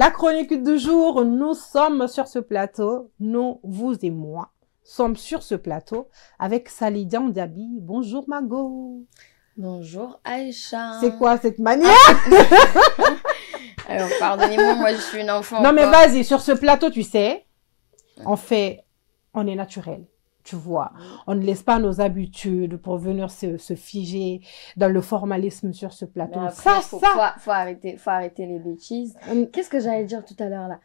La chronique du jour, nous sommes sur ce plateau, nous, vous et moi, sommes sur ce plateau avec Salidian Diaby. Bonjour Margot. Bonjour Aïcha. C'est quoi cette manière? Alors, pardonnez-moi, moi je suis une enfant. Non mais vas-y, sur ce plateau, tu sais, on est naturel. Tu vois, on ne laisse pas nos habitudes pour venir se figer dans le formalisme sur ce plateau. Après, faut arrêter les bêtises. Qu'est-ce que j'allais dire tout à l'heure là?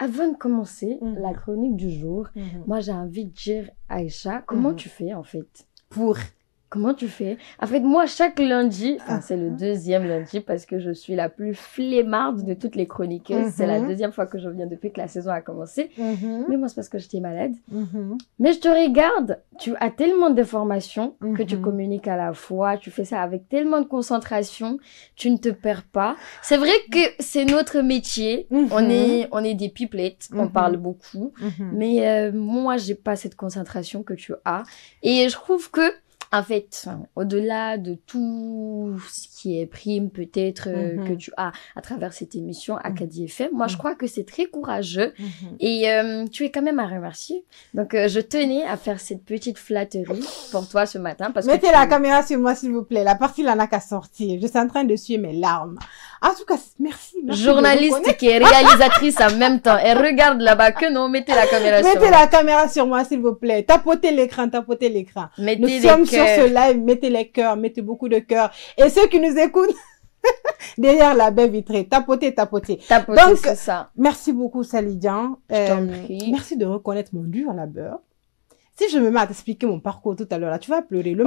Avant de commencer la chronique du jour, moi j'ai envie de dire, Aïcha, comment tu fais en fait? Comment tu fais? En fait, moi, chaque lundi, c'est le deuxième lundi parce que je suis la plus flemmarde de toutes les chroniqueuses. C'est la deuxième fois que je viens depuis que la saison a commencé. Mais moi, c'est parce que j'étais malade. Mais je te regarde, tu as tellement d'informations que tu communiques à la fois. Tu fais ça avec tellement de concentration. Tu ne te perds pas. C'est vrai que c'est notre métier. On est des pipelettes. On parle beaucoup. Mais moi, j'ai pas cette concentration que tu as. Et je trouve que en fait, au-delà de tout ce qui est prime peut-être que tu as à travers cette émission Acadie FM, moi je crois que c'est très courageux et tu es quand même à remercier. Donc je tenais à faire cette petite flatterie pour toi ce matin. Mettez la caméra sur moi s'il vous plaît, la partie là n'a qu'à sortir. Je suis en train de suer mes larmes. En tout cas, merci. Journaliste qui est réalisatrice en même temps. Elle regarde là-bas que non, mettez la caméra sur moi. Mettez la caméra sur moi s'il vous plaît. Tapotez l'écran. Nous sommes sur ce live, mettez les cœurs, mettez beaucoup de cœurs. Et ceux qui nous écoutent derrière la baie vitrée, tapotez. Donc, c'est ça. Merci beaucoup Salidian. Je t'en prie. Merci de reconnaître mon dur labeur. Si je me mets à t'expliquer mon parcours tout à l'heure, là, tu vas pleurer. Le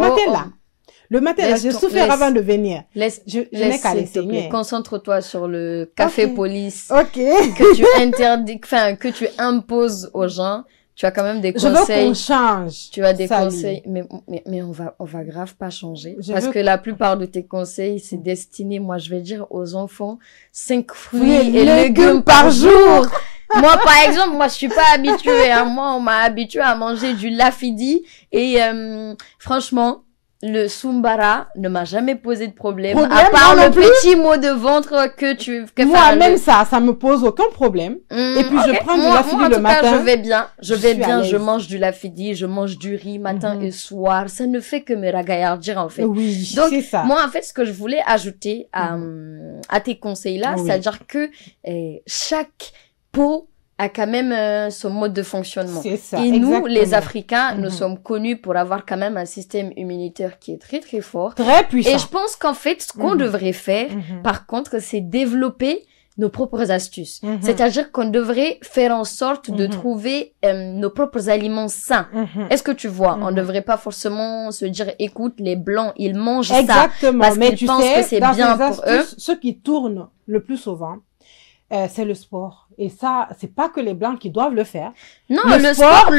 matin, là, j'ai souffert avant de venir. Je n'ai qu'à l'essayer. Concentre-toi sur le café police. Que tu imposes aux gens. Tu as quand même des conseils. Je veux qu'on change. Tu as des conseils, mais on va grave pas changer. Parce que la plupart de tes conseils, c'est destiné, moi, je vais dire aux enfants, 5 fruits et légumes par jour. Moi, par exemple, je suis pas habituée. Moi, on m'a habituée à manger du lafidi et franchement, le Sumbara ne m'a jamais posé de problème à part le petit mot de ventre même ça me pose aucun problème. Et puis je prends du lafidi le matin. Je vais bien, je mange du lafidi, je mange du riz matin et soir. Ça ne fait que me ragaillardir en fait. Oui, donc c'est ça. Moi en fait ce que je voulais ajouter à tes conseils là, c'est-à-dire que chaque peau a quand même son mode de fonctionnement. C'est ça, et nous, les Africains, nous sommes connus pour avoir quand même un système immunitaire qui est très très fort. Très puissant. Et je pense qu'en fait, ce qu'on devrait faire, par contre, c'est développer nos propres astuces. C'est-à-dire qu'on devrait faire en sorte de trouver nos propres aliments sains. Est-ce que tu vois? On ne devrait pas forcément se dire, écoute, les Blancs, ils mangent ça parce qu'ils pensent que c'est bien pour eux. Ce qui tourne le plus souvent, c'est le sport. Et ça, c'est pas que les Blancs qui doivent le faire. Non, le sport, on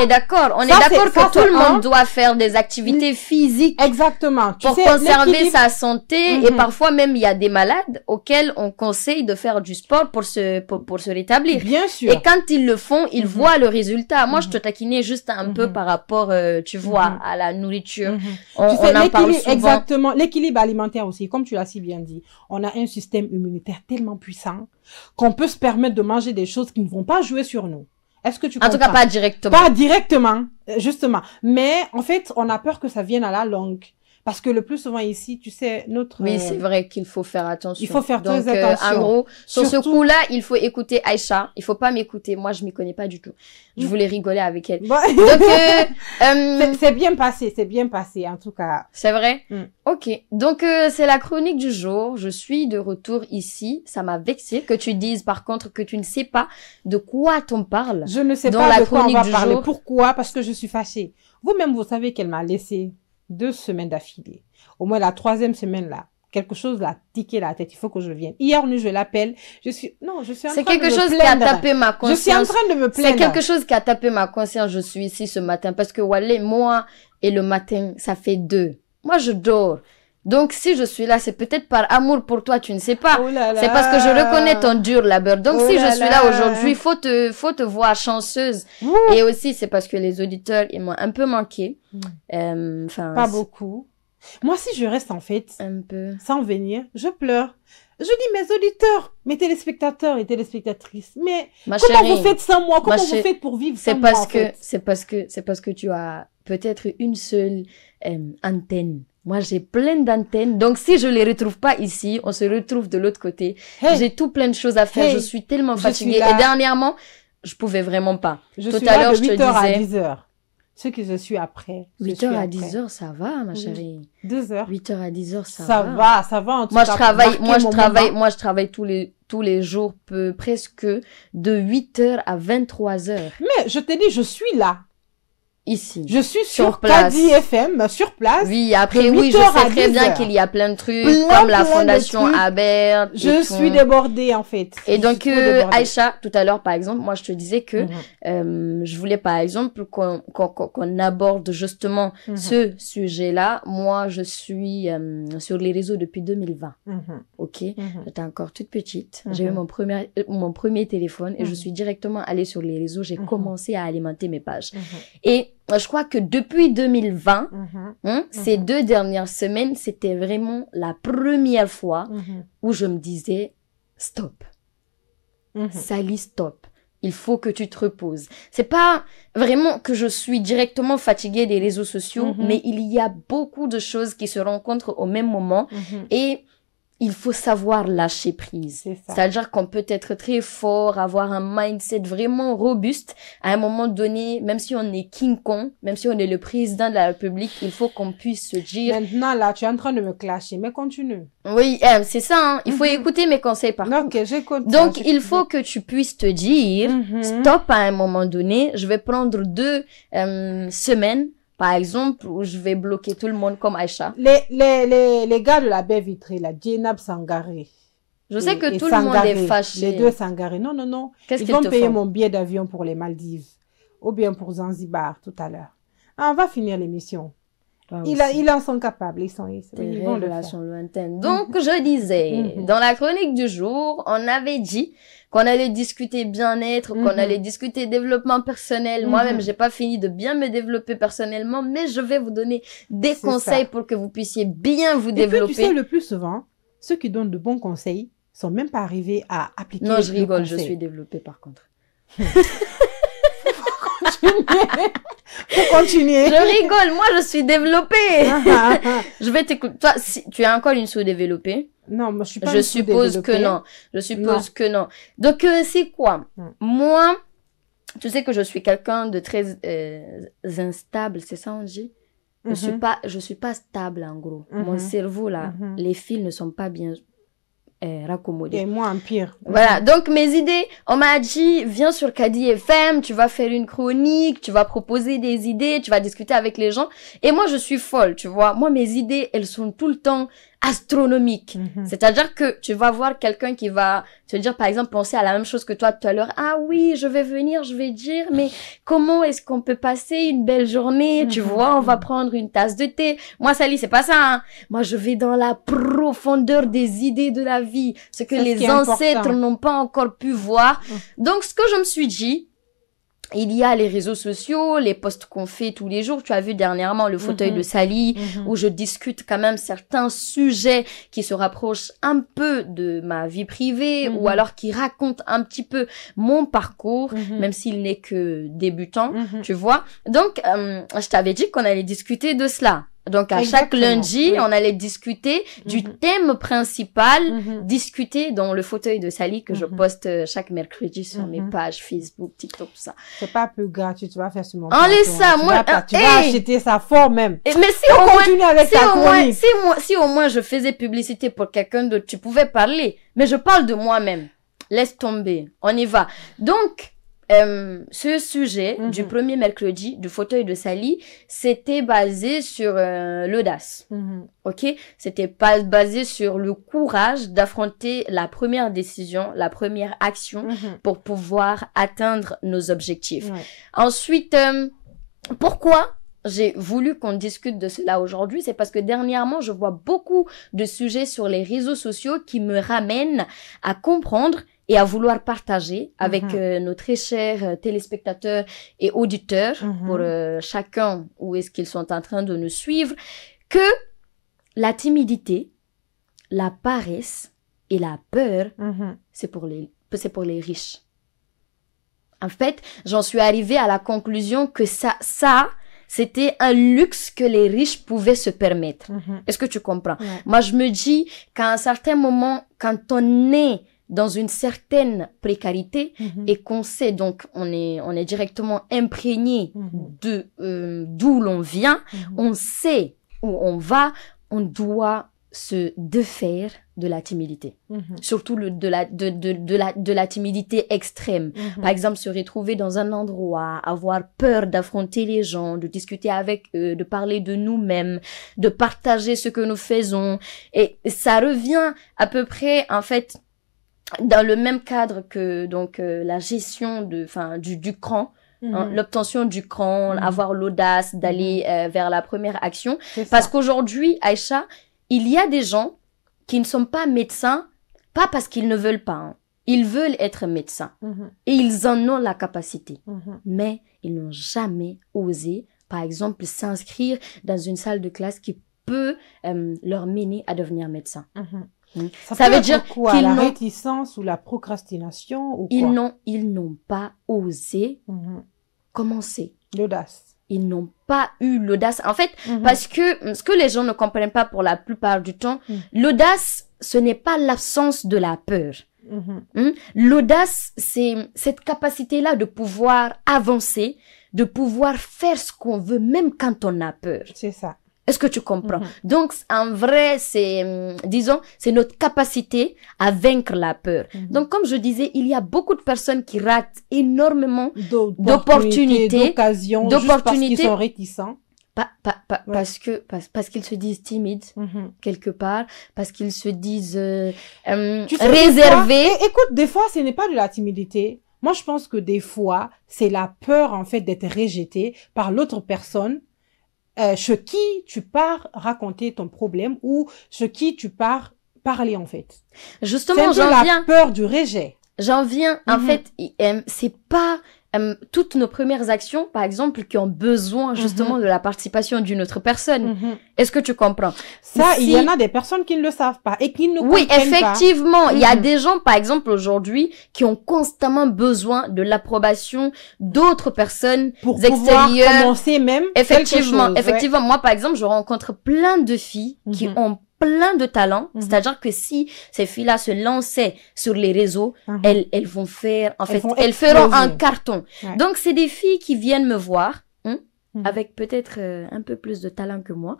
est d'accord. On est d'accord que tout le monde doit faire des activités physiques. Exactement. Pour conserver sa santé. Et parfois même, il y a des malades auxquels on conseille de faire du sport pour se rétablir. Bien sûr. Et quand ils le font, ils voient le résultat. Moi, je te taquinais juste un peu par rapport, tu vois, à la nourriture. On en parle souvent. Exactement. L'équilibre alimentaire aussi, comme tu l'as si bien dit. On a un système immunitaire tellement puissant qu'on peut se permettre de manger des choses qui ne vont pas jouer sur nous. Est-ce que tu comprends? En tout cas, pas directement. Pas directement, justement. Mais en fait, on a peur que ça vienne à la longue. Parce que le plus souvent ici, tu sais, Oui, c'est vrai qu'il faut faire attention. Il faut faire très attention. En gros, sur ce coup-là, il faut écouter Aïcha. Il faut pas m'écouter. Moi, je m'y connais pas du tout. Je voulais rigoler avec elle. Donc, c'est bien passé, en tout cas. C'est vrai? Ok. Donc, c'est la chronique du jour. Je suis de retour ici. Ça m'a vexé que tu dises, par contre, que tu ne sais pas de quoi t'on parle. Je ne sais pas de quoi on va parler. Pourquoi? Parce que je suis fâchée. Vous-même, vous savez qu'elle m'a laissé 2 semaines d'affilée. Au moins la 3e semaine là, quelque chose l'a tiqué la tête. Il faut que je vienne. Hier nuit, je l'appelle. C'est quelque chose qui a tapé ma conscience. Je suis en train de me plaindre. C'est quelque chose qui a tapé ma conscience. Je suis ici ce matin parce que Wallet, moi et le matin, ça fait 2. Moi, je dors. Donc, si je suis là, c'est peut-être par amour pour toi, tu ne sais pas. C'est parce que je reconnais ton dur labeur. Donc, si je suis là aujourd'hui, faut te voir chanceuse. Et aussi, c'est parce que les auditeurs, ils m'ont un peu manqué. Pas beaucoup. Moi, si je reste en fait, un peu sans venir, je pleure. Je dis mes auditeurs, mes téléspectateurs et téléspectatrices, mais comment vous faites sans moi? Comment vous faites pour vivre sans moi, en fait? C'est parce que tu as peut-être une seule antenne. Moi, j'ai plein d'antennes. Donc, si je ne les retrouve pas ici, on se retrouve de l'autre côté. Hey. J'ai tout plein de choses à faire. Je suis tellement fatiguée. Et dernièrement, je ne pouvais vraiment pas. Tout à l'heure, je te disais... 8h à 10h. Ce que je suis après. 8h à 10h, ça va, ma chérie. 2h. 8h à 10h, ça va. Ça va, en tout cas. Moi, je travaille tous les jours, presque de 8h à 23h. Mais je te dis, je suis là. Ici. Je suis sur Kadi FM, sur place. Oui, après, oui, je sais très bien qu'il y a plein de trucs, comme la Fondation Albert. Je suis débordée, en fait. Et donc, Aïcha, tout à l'heure, par exemple, moi, je te disais que je voulais, par exemple, qu'on aborde justement ce sujet-là. Moi, je suis sur les réseaux depuis 2020. OK? J'étais encore toute petite. J'ai eu mon premier téléphone et je suis directement allée sur les réseaux. J'ai commencé à alimenter mes pages. Et je crois que depuis 2020, ces 2 dernières semaines, c'était vraiment la première fois où je me disais « Stop. Sally, stop. Il faut que tu te reposes. » C'est pas vraiment que je suis directement fatiguée des réseaux sociaux, mais il y a beaucoup de choses qui se rencontrent au même moment et il faut savoir lâcher prise. C'est-à-dire qu'on peut être très fort, avoir un mindset vraiment robuste. À un moment donné, même si on est King Kong, même si on est le président de la République, il faut qu'on puisse se dire... Maintenant, là, tu es en train de me clasher, mais continue. Oui, c'est ça. Hein. Il faut écouter mes conseils par contre. J'écoute. Donc, il faut que tu puisses te dire, stop à un moment donné, je vais prendre 2 semaines, par exemple, où je vais bloquer tout le monde comme Aïcha. Les gars de la baie vitrée, la Djenab Sangaré. Je sais que tout le monde est fâché. Les 2 Sangaré. Non. Ils vont payer mon billet d'avion pour les Maldives. Ou bien pour Zanzibar tout à l'heure. On va finir l'émission. Ils en sont capables. Ils vont le faire. Lointaines. Donc, je disais, dans la chronique du jour, on avait dit qu'on allait discuter bien-être, qu'on allait discuter développement personnel. Moi-même, j'ai pas fini de bien me développer personnellement, mais je vais vous donner des conseils pour que vous puissiez bien vous développer. Et puis, tu sais, le plus souvent, ceux qui donnent de bons conseils sont même pas arrivés à appliquer. Non, je rigole, je suis développée par contre. Faut continuer. Je rigole, moi je suis développée. Je vais t'écouter. Toi, si tu as encore une sous-développée? Non, moi je suis pas Je suppose que non. Je suppose que non. Donc c'est quoi? Moi, tu sais que je suis quelqu'un de très instable, c'est ça on dit? Je suis pas stable en gros. Mon cerveau là, les fils ne sont pas bien raccommodés. Et moi, en pire. Voilà, donc mes idées, on m'a dit, viens sur Kadi FM, tu vas faire une chronique, tu vas proposer des idées, tu vas discuter avec les gens. Et moi, je suis folle, tu vois. Moi, mes idées, elles sont tout le temps astronomique. C'est-à-dire que tu vas voir quelqu'un qui va te dire, par exemple, penser à la même chose que toi tout à l'heure. Ah oui, je vais venir, je vais dire, mais comment est-ce qu'on peut passer une belle journée? Tu vois, on va prendre une tasse de thé. Moi, Sally, c'est pas ça, hein. Moi, je vais dans la profondeur des idées de la vie. Ce que les ancêtres n'ont pas encore pu voir. Donc, ce que je me suis dit, il y a les réseaux sociaux, les posts qu'on fait tous les jours. Tu as vu dernièrement le fauteuil de Sally, où je discute quand même certains sujets qui se rapprochent un peu de ma vie privée, ou alors qui racontent un petit peu mon parcours, même s'il n'est que débutant, tu vois. Donc, je t'avais dit qu'on allait discuter de cela. Donc, à chaque lundi, on allait discuter du thème principal, discuter dans le fauteuil de Sally que je poste chaque mercredi sur mes pages Facebook, TikTok, tout ça. C'est pas plus gratuit, tu vas faire sur mon compte. Enlève ça, moi. Tu vas acheter ça fort même. Mais si au moins je faisais publicité pour quelqu'un d'autre, tu pouvais parler. Mais je parle de moi-même. Laisse tomber. On y va. Donc, ce sujet du premier mercredi du fauteuil de Sally, c'était basé sur l'audace. Ok, c'était pas basé sur le courage d'affronter la première décision, la première action pour pouvoir atteindre nos objectifs. Ensuite, pourquoi j'ai voulu qu'on discute de cela aujourd'hui? C'est parce que dernièrement, je vois beaucoup de sujets sur les réseaux sociaux qui me ramènent à comprendre et à vouloir partager avec nos très chers téléspectateurs et auditeurs, pour chacun où est-ce qu'ils sont en train de nous suivre, que la timidité, la paresse Et la peur, c'est pour les riches. En fait, j'en suis arrivée à la conclusion que ça, c'était un luxe que les riches pouvaient se permettre. Est-ce que tu comprends? Moi, je me dis qu'à un certain moment, quand on est dans une certaine précarité et qu'on sait, donc on est directement imprégné d'où l'on vient, on sait où on va, on doit se défaire de la timidité. Surtout de la timidité extrême. Par exemple, se retrouver dans un endroit, avoir peur d'affronter les gens, de discuter avec eux, de parler de nous-mêmes, de partager ce que nous faisons. Et ça revient à peu près, en fait, dans le même cadre que donc la gestion du cran, l'obtention du cran, avoir l'audace d'aller vers la première action. Parce qu'aujourd'hui, Aïcha, il y a des gens qui ne sont pas médecins, pas parce qu'ils ne veulent pas. Ils veulent être médecins et ils en ont la capacité. Mais ils n'ont jamais osé, par exemple, s'inscrire dans une salle de classe qui peut leur mener à devenir médecin. Ça veut dire quoi? La réticence ou la procrastination ou quoi? Ils n'ont pas osé commencer. L'audace. Ils n'ont pas eu l'audace. En fait, parce que ce que les gens ne comprennent pas pour la plupart du temps, l'audace, ce n'est pas l'absence de la peur. L'audace, c'est cette capacité-là de pouvoir avancer, de pouvoir faire ce qu'on veut, même quand on a peur. C'est ça. Est-ce que tu comprends? Donc, en vrai, c'est, disons, c'est notre capacité à vaincre la peur. Donc, comme je disais, il y a beaucoup de personnes qui ratent énormément d'opportunités, d'occasions, juste parce qu'ils sont réticents. Parce qu'ils se disent timides, quelque part, parce qu'ils se disent réservés. Écoute, des fois, ce n'est pas de la timidité. Moi, je pense que des fois, c'est la peur, en fait, d'être rejeté par l'autre personne chez qui tu pars raconter ton problème ou chez qui tu pars parler, en fait. Justement, c'est la peur du rejet. J'en viens, en fait, c'est pas toutes nos premières actions, par exemple, qui ont besoin justement de la participation d'une autre personne. Est-ce que tu comprends? Ça, il y en a des personnes qui ne le savent pas et qui ne comprennent pas. Oui, effectivement. Il y a des gens, par exemple, aujourd'hui, qui ont constamment besoin de l'approbation d'autres personnes pour extérieures. Pouvoir commencer même effectivement, quelque chose, effectivement. Moi, par exemple, je rencontre plein de filles qui ont plein de talents, c'est-à-dire que si ces filles-là se lançaient sur les réseaux, elles vont faire, en fait, elles feront un carton. Donc, c'est des filles qui viennent me voir, avec peut-être un peu plus de talent que moi.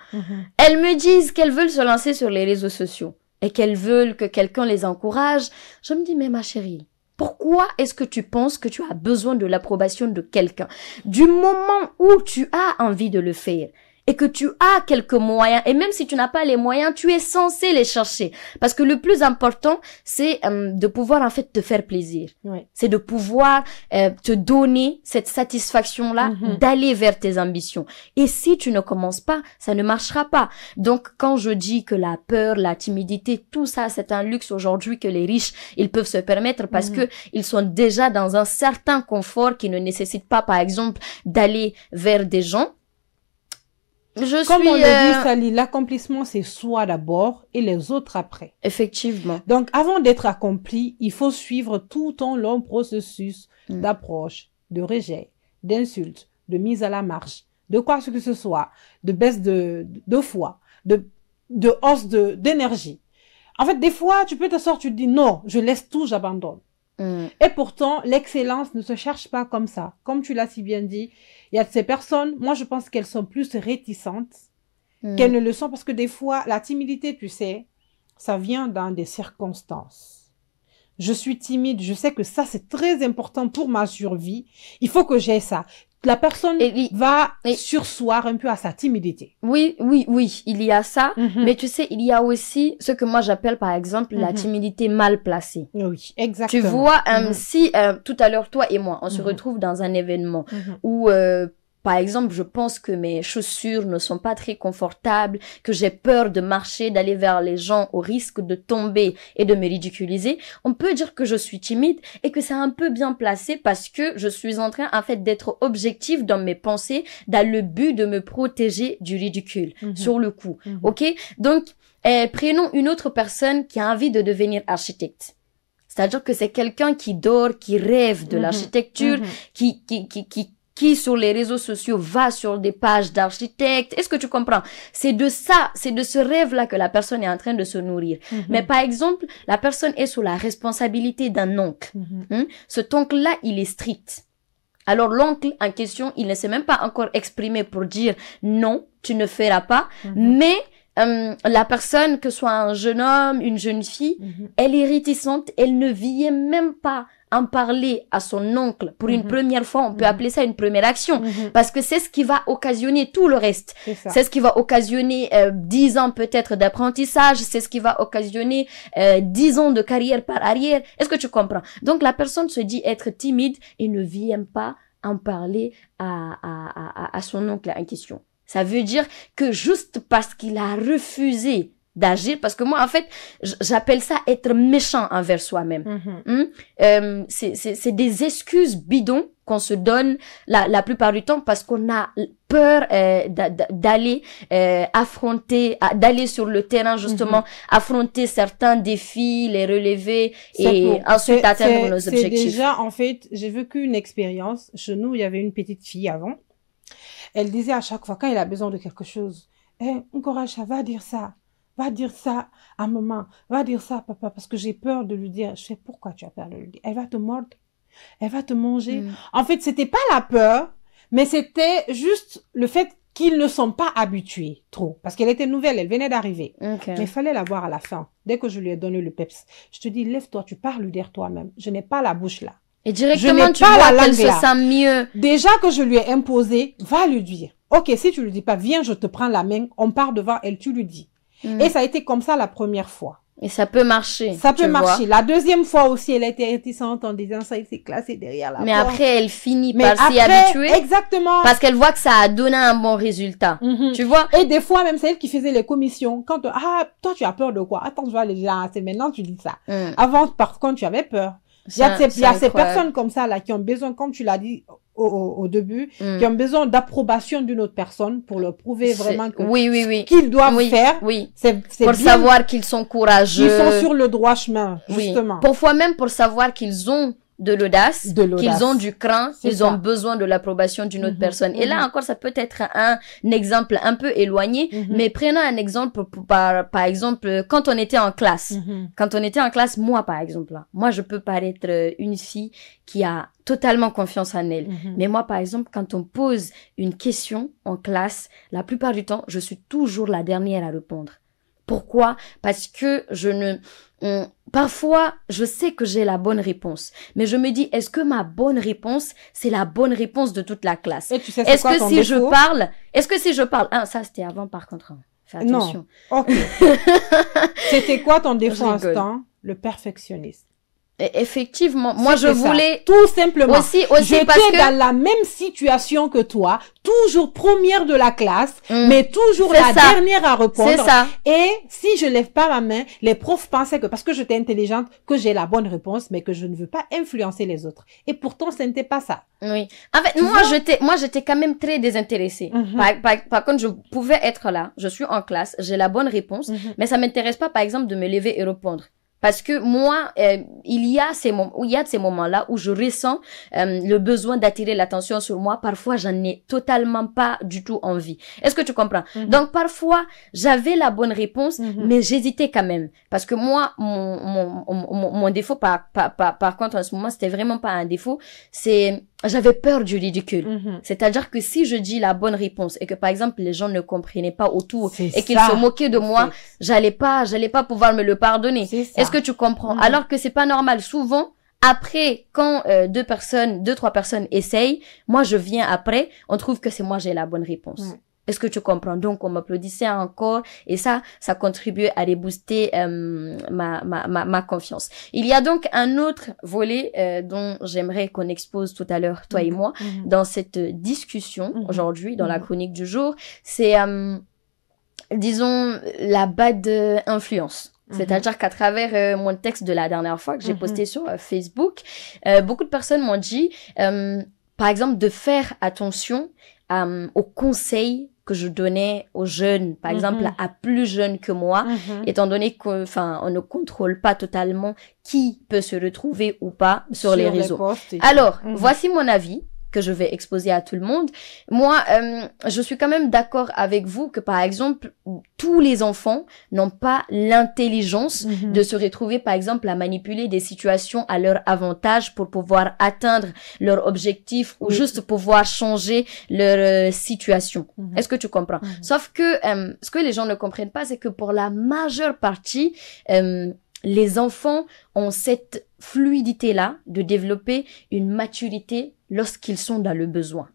Elles me disent qu'elles veulent se lancer sur les réseaux sociaux et qu'elles veulent que quelqu'un les encourage. Je me dis, mais ma chérie, pourquoi est-ce que tu penses que tu as besoin de l'approbation de quelqu'un? Du moment où tu as envie de le faire, et que tu as quelques moyens, et même si tu n'as pas les moyens, tu es censé les chercher. Parce que le plus important, c'est de pouvoir en fait te faire plaisir. C'est de pouvoir te donner cette satisfaction-là d'aller vers tes ambitions. Et si tu ne commences pas, ça ne marchera pas. Donc, quand je dis que la peur, la timidité, tout ça, c'est un luxe aujourd'hui que les riches, ils peuvent se permettre parce que ils sont déjà dans un certain confort qui ne nécessite pas, par exemple, d'aller vers des gens. Comme on le dit, Sally, l'accomplissement, c'est soi d'abord et les autres après. Effectivement. Donc, avant d'être accompli, il faut suivre tout un long processus d'approche, de rejet, d'insulte, de mise à la marche, de quoi que ce soit, de baisse de foi, de hausse d'énergie. En fait, des fois, tu peux t'asseoir, tu te dis non, je laisse tout, j'abandonne. Et pourtant, l'excellence ne se cherche pas comme ça. Comme tu l'as si bien dit, il y a de ces personnes, moi je pense qu'elles sont plus réticentes qu'elles ne le sont parce que des fois, la timidité, tu sais, ça vient dans des circonstances. Je suis timide, je sais que ça c'est très important pour ma survie, il faut que j'aie ça. La personne va surseoir un peu à sa timidité. Oui, il y a ça. Mais tu sais, il y a aussi ce que moi j'appelle par exemple la timidité mal placée. Oui, exactement. Tu vois, si tout à l'heure, toi et moi, on se retrouve dans un événement où... par exemple, je pense que mes chaussures ne sont pas très confortables, que j'ai peur de marcher, d'aller vers les gens au risque de tomber et de me ridiculiser. On peut dire que je suis timide et que c'est un peu bien placé parce que je suis en train, en fait, d'être objective dans mes pensées, dans le but de me protéger du ridicule, sur le coup. Ok? Donc, Prenons une autre personne qui a envie de devenir architecte. C'est-à-dire que c'est quelqu'un qui dort, qui rêve de l'architecture, qui sur les réseaux sociaux va sur des pages d'architectes. Est-ce que tu comprends? C'est de ça, c'est de ce rêve-là que la personne est en train de se nourrir. Mais par exemple, la personne est sous la responsabilité d'un oncle. Cet oncle-là, il est strict. Alors l'oncle en question, il ne s'est même pas encore exprimé pour dire non, tu ne feras pas, mais la personne, que ce soit un jeune homme, une jeune fille, elle est réticente, elle ne vient même pas en parler à son oncle pour une première fois. On peut appeler ça une première action, parce que c'est ce qui va occasionner tout le reste. C'est ce qui va occasionner 10 ans peut-être d'apprentissage, c'est ce qui va occasionner 10 ans de carrière par arrière. Est-ce que tu comprends? Donc la personne se dit être timide et ne vient pas en parler à son oncle en question. Ça veut dire que juste parce qu'il a refusé d'agir, parce que moi, en fait, j'appelle ça être méchant envers soi-même. C'est des excuses bidons qu'on se donne la plupart du temps parce qu'on a peur d'aller affronter, d'aller sur le terrain, justement, affronter certains défis, les relever et ensuite atteindre nos objectifs. C'est déjà, en fait, j'ai vécu une expérience. Chez nous, il y avait une petite fille avant. Elle disait à chaque fois, quand elle a besoin de quelque chose, Nkoracha, va dire ça à maman, va dire ça à papa, parce que j'ai peur de lui dire. Je sais pourquoi tu as peur de lui dire. Elle va te mordre, elle va te manger. En fait, c'était pas la peur, mais c'était juste le fait qu'ils ne sont pas habitués trop. Parce qu'elle était nouvelle, elle venait d'arriver. Mais il fallait la voir à la fin. Dès que je lui ai donné le peps, je te dis, lève-toi, tu parles dire toi-même. Je n'ai pas la bouche là. Et directement, tu vois qu'elle se sent mieux. Déjà que je lui ai imposé, va lui dire. Ok, si tu lui dis pas, viens, je te prends la main, on part devant elle, tu lui dis. Et ça a été comme ça la première fois. Et ça peut marcher. Ça peut marcher. La deuxième fois aussi, elle était réticente en disant ça, il s'est classé derrière la porte. Mais après, elle finit par s'y habituer. Exactement. Parce qu'elle voit que ça a donné un bon résultat. Tu vois? Et des fois, même c'est elle qui faisait les commissions. Quand, toi, tu as peur de quoi? Attends, je vais aller là. C'est maintenant, tu dis ça. Avant, par contre, tu avais peur. Il y a ces personnes comme ça, là, qui ont besoin, comme tu l'as dit au début, qui ont besoin d'approbation d'une autre personne pour leur prouver vraiment que qu'ils doivent faire. C'est pour savoir qu'ils sont courageux. Ils sont sur le droit chemin, justement. Parfois même pour savoir qu'ils ont de l'audace, qu'ils ont du cran, ils ont besoin de l'approbation d'une autre personne. Et là encore, ça peut être un exemple un peu éloigné, mais prenons un exemple, par exemple, quand on était en classe. Quand on était en classe, moi par exemple, là, moi je peux paraître une fille qui a totalement confiance en elle. Mais moi par exemple, quand on pose une question en classe, la plupart du temps, je suis toujours la dernière à répondre. Pourquoi? Parce que parfois, je sais que j'ai la bonne réponse, mais je me dis, est-ce que ma bonne réponse, c'est la bonne réponse de toute la classe? Et tu sais, est-ce que si je parle, ça c'était avant par contre, fais attention. Non, ok. C'était quoi ton défaut en ce temps? Le perfectionnisme. Effectivement, moi je voulais tout simplement aussi j'étais parce que dans la même situation que toi, toujours première de la classe, mais toujours la dernière à répondre. C'est ça. Et si je lève pas ma main, les profs pensaient que parce que j'étais intelligente, que j'ai la bonne réponse, mais que je ne veux pas influencer les autres. Et pourtant, ce n'était pas ça. Oui. En fait, moi j'étais quand même très désintéressée. Par contre, je pouvais être là, je suis en classe, j'ai la bonne réponse, mais ça m'intéresse pas, par exemple, de me lever et répondre. Parce que moi, il y a de ces moments-là où je ressens le besoin d'attirer l'attention sur moi. Parfois, j'en ai totalement pas du tout envie. Est-ce que tu comprends? Donc, parfois, j'avais la bonne réponse, mais j'hésitais quand même. Parce que moi, mon défaut, par contre, en ce moment, c'était vraiment pas un défaut. J'avais peur du ridicule. C'est-à-dire que si je dis la bonne réponse et que, par exemple, les gens ne comprenaient pas autour et qu'ils se moquaient de moi, j'allais pas pouvoir me le pardonner. Est-ce que tu comprends? Alors que c'est pas normal. Souvent, après, quand 2-3 personnes essayent, moi, je viens après, on trouve que c'est moi, j'ai la bonne réponse. Est-ce que tu comprends? Donc, on m'applaudissait encore et ça contribuait à rebooster ma confiance. Il y a donc un autre volet dont j'aimerais qu'on expose tout à l'heure, toi et moi, dans cette discussion aujourd'hui, dans la chronique du jour. C'est, disons, la bad influence. C'est-à-dire qu'à travers mon texte de la dernière fois que j'ai posté sur Facebook, beaucoup de personnes m'ont dit, par exemple, de faire attention aux conseils que je donnais aux jeunes, par exemple à plus jeunes que moi, étant donné qu'on ne contrôle pas totalement qui peut se retrouver ou pas sur les réseaux. Alors, voici mon avis que je vais exposer à tout le monde. Moi, je suis quand même d'accord avec vous que, par exemple, tous les enfants n'ont pas l'intelligence de se retrouver, par exemple, à manipuler des situations à leur avantage pour pouvoir atteindre leur objectif ou juste pouvoir changer leur situation. Est-ce que tu comprends? Sauf que ce que les gens ne comprennent pas, c'est que pour la majeure partie, les enfants ont cette fluidité-là de développer une maturité lorsqu'ils sont dans le besoin.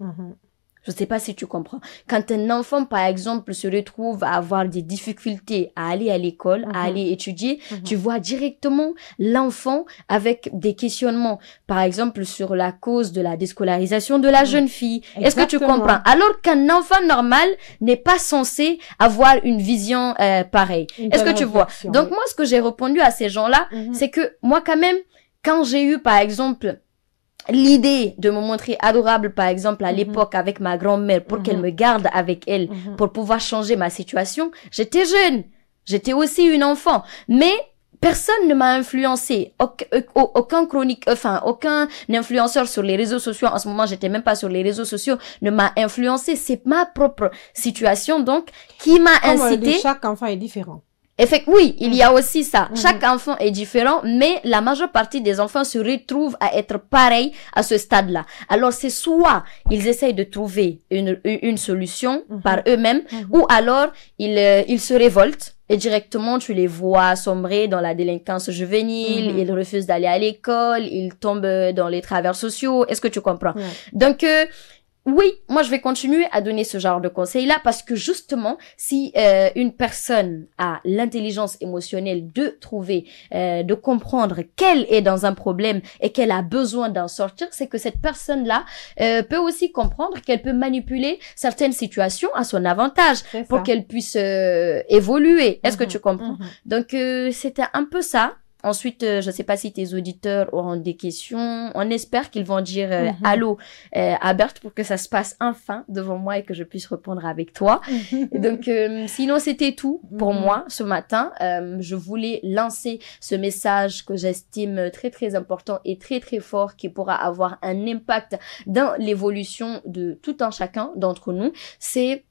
Je ne sais pas si tu comprends. Quand un enfant, par exemple, se retrouve à avoir des difficultés à aller à l'école, à aller étudier, tu vois directement l'enfant avec des questionnements, par exemple, sur la cause de la déscolarisation de la jeune fille. Est-ce que tu comprends? Alors qu'un enfant normal n'est pas censé avoir une vision pareille. Est-ce que tu vois? Donc, moi, ce que j'ai répondu à ces gens-là, c'est que moi, quand même, quand j'ai eu, par exemple, l'idée de me montrer adorable, par exemple, à l'époque avec ma grand-mère pour qu'elle me garde avec elle pour pouvoir changer ma situation, j'étais jeune. J'étais aussi une enfant. Mais personne ne m'a influencé. Aucun influenceur sur les réseaux sociaux, en ce moment, j'étais même pas sur les réseaux sociaux, ne m'a influencé. C'est ma propre situation, donc, qui m'a incité. Chaque enfant est différent. Oui, il y a aussi ça. Chaque enfant est différent, mais la majeure partie des enfants se retrouvent à être pareils à ce stade-là. Alors, c'est soit ils essayent de trouver une solution par eux-mêmes, ou alors ils se révoltent et directement tu les vois sombrer dans la délinquance juvénile, ils refusent d'aller à l'école, ils tombent dans les travers sociaux. Est-ce que tu comprends? Donc, oui, moi je vais continuer à donner ce genre de conseils-là parce que justement, si une personne a l'intelligence émotionnelle de trouver, de comprendre qu'elle est dans un problème et qu'elle a besoin d'en sortir, c'est que cette personne-là peut aussi comprendre qu'elle peut manipuler certaines situations à son avantage pour qu'elle puisse évoluer. Est-ce que tu comprends? Donc, c'était un peu ça. Ensuite, je ne sais pas si tes auditeurs auront des questions. On espère qu'ils vont dire allô à Berthe pour que ça se passe enfin devant moi et que je puisse répondre avec toi. Donc, sinon, c'était tout pour moi ce matin. Je voulais lancer ce message que j'estime très, très important et très, très fort qui pourra avoir un impact dans l'évolution de tout un chacun d'entre nous. C'est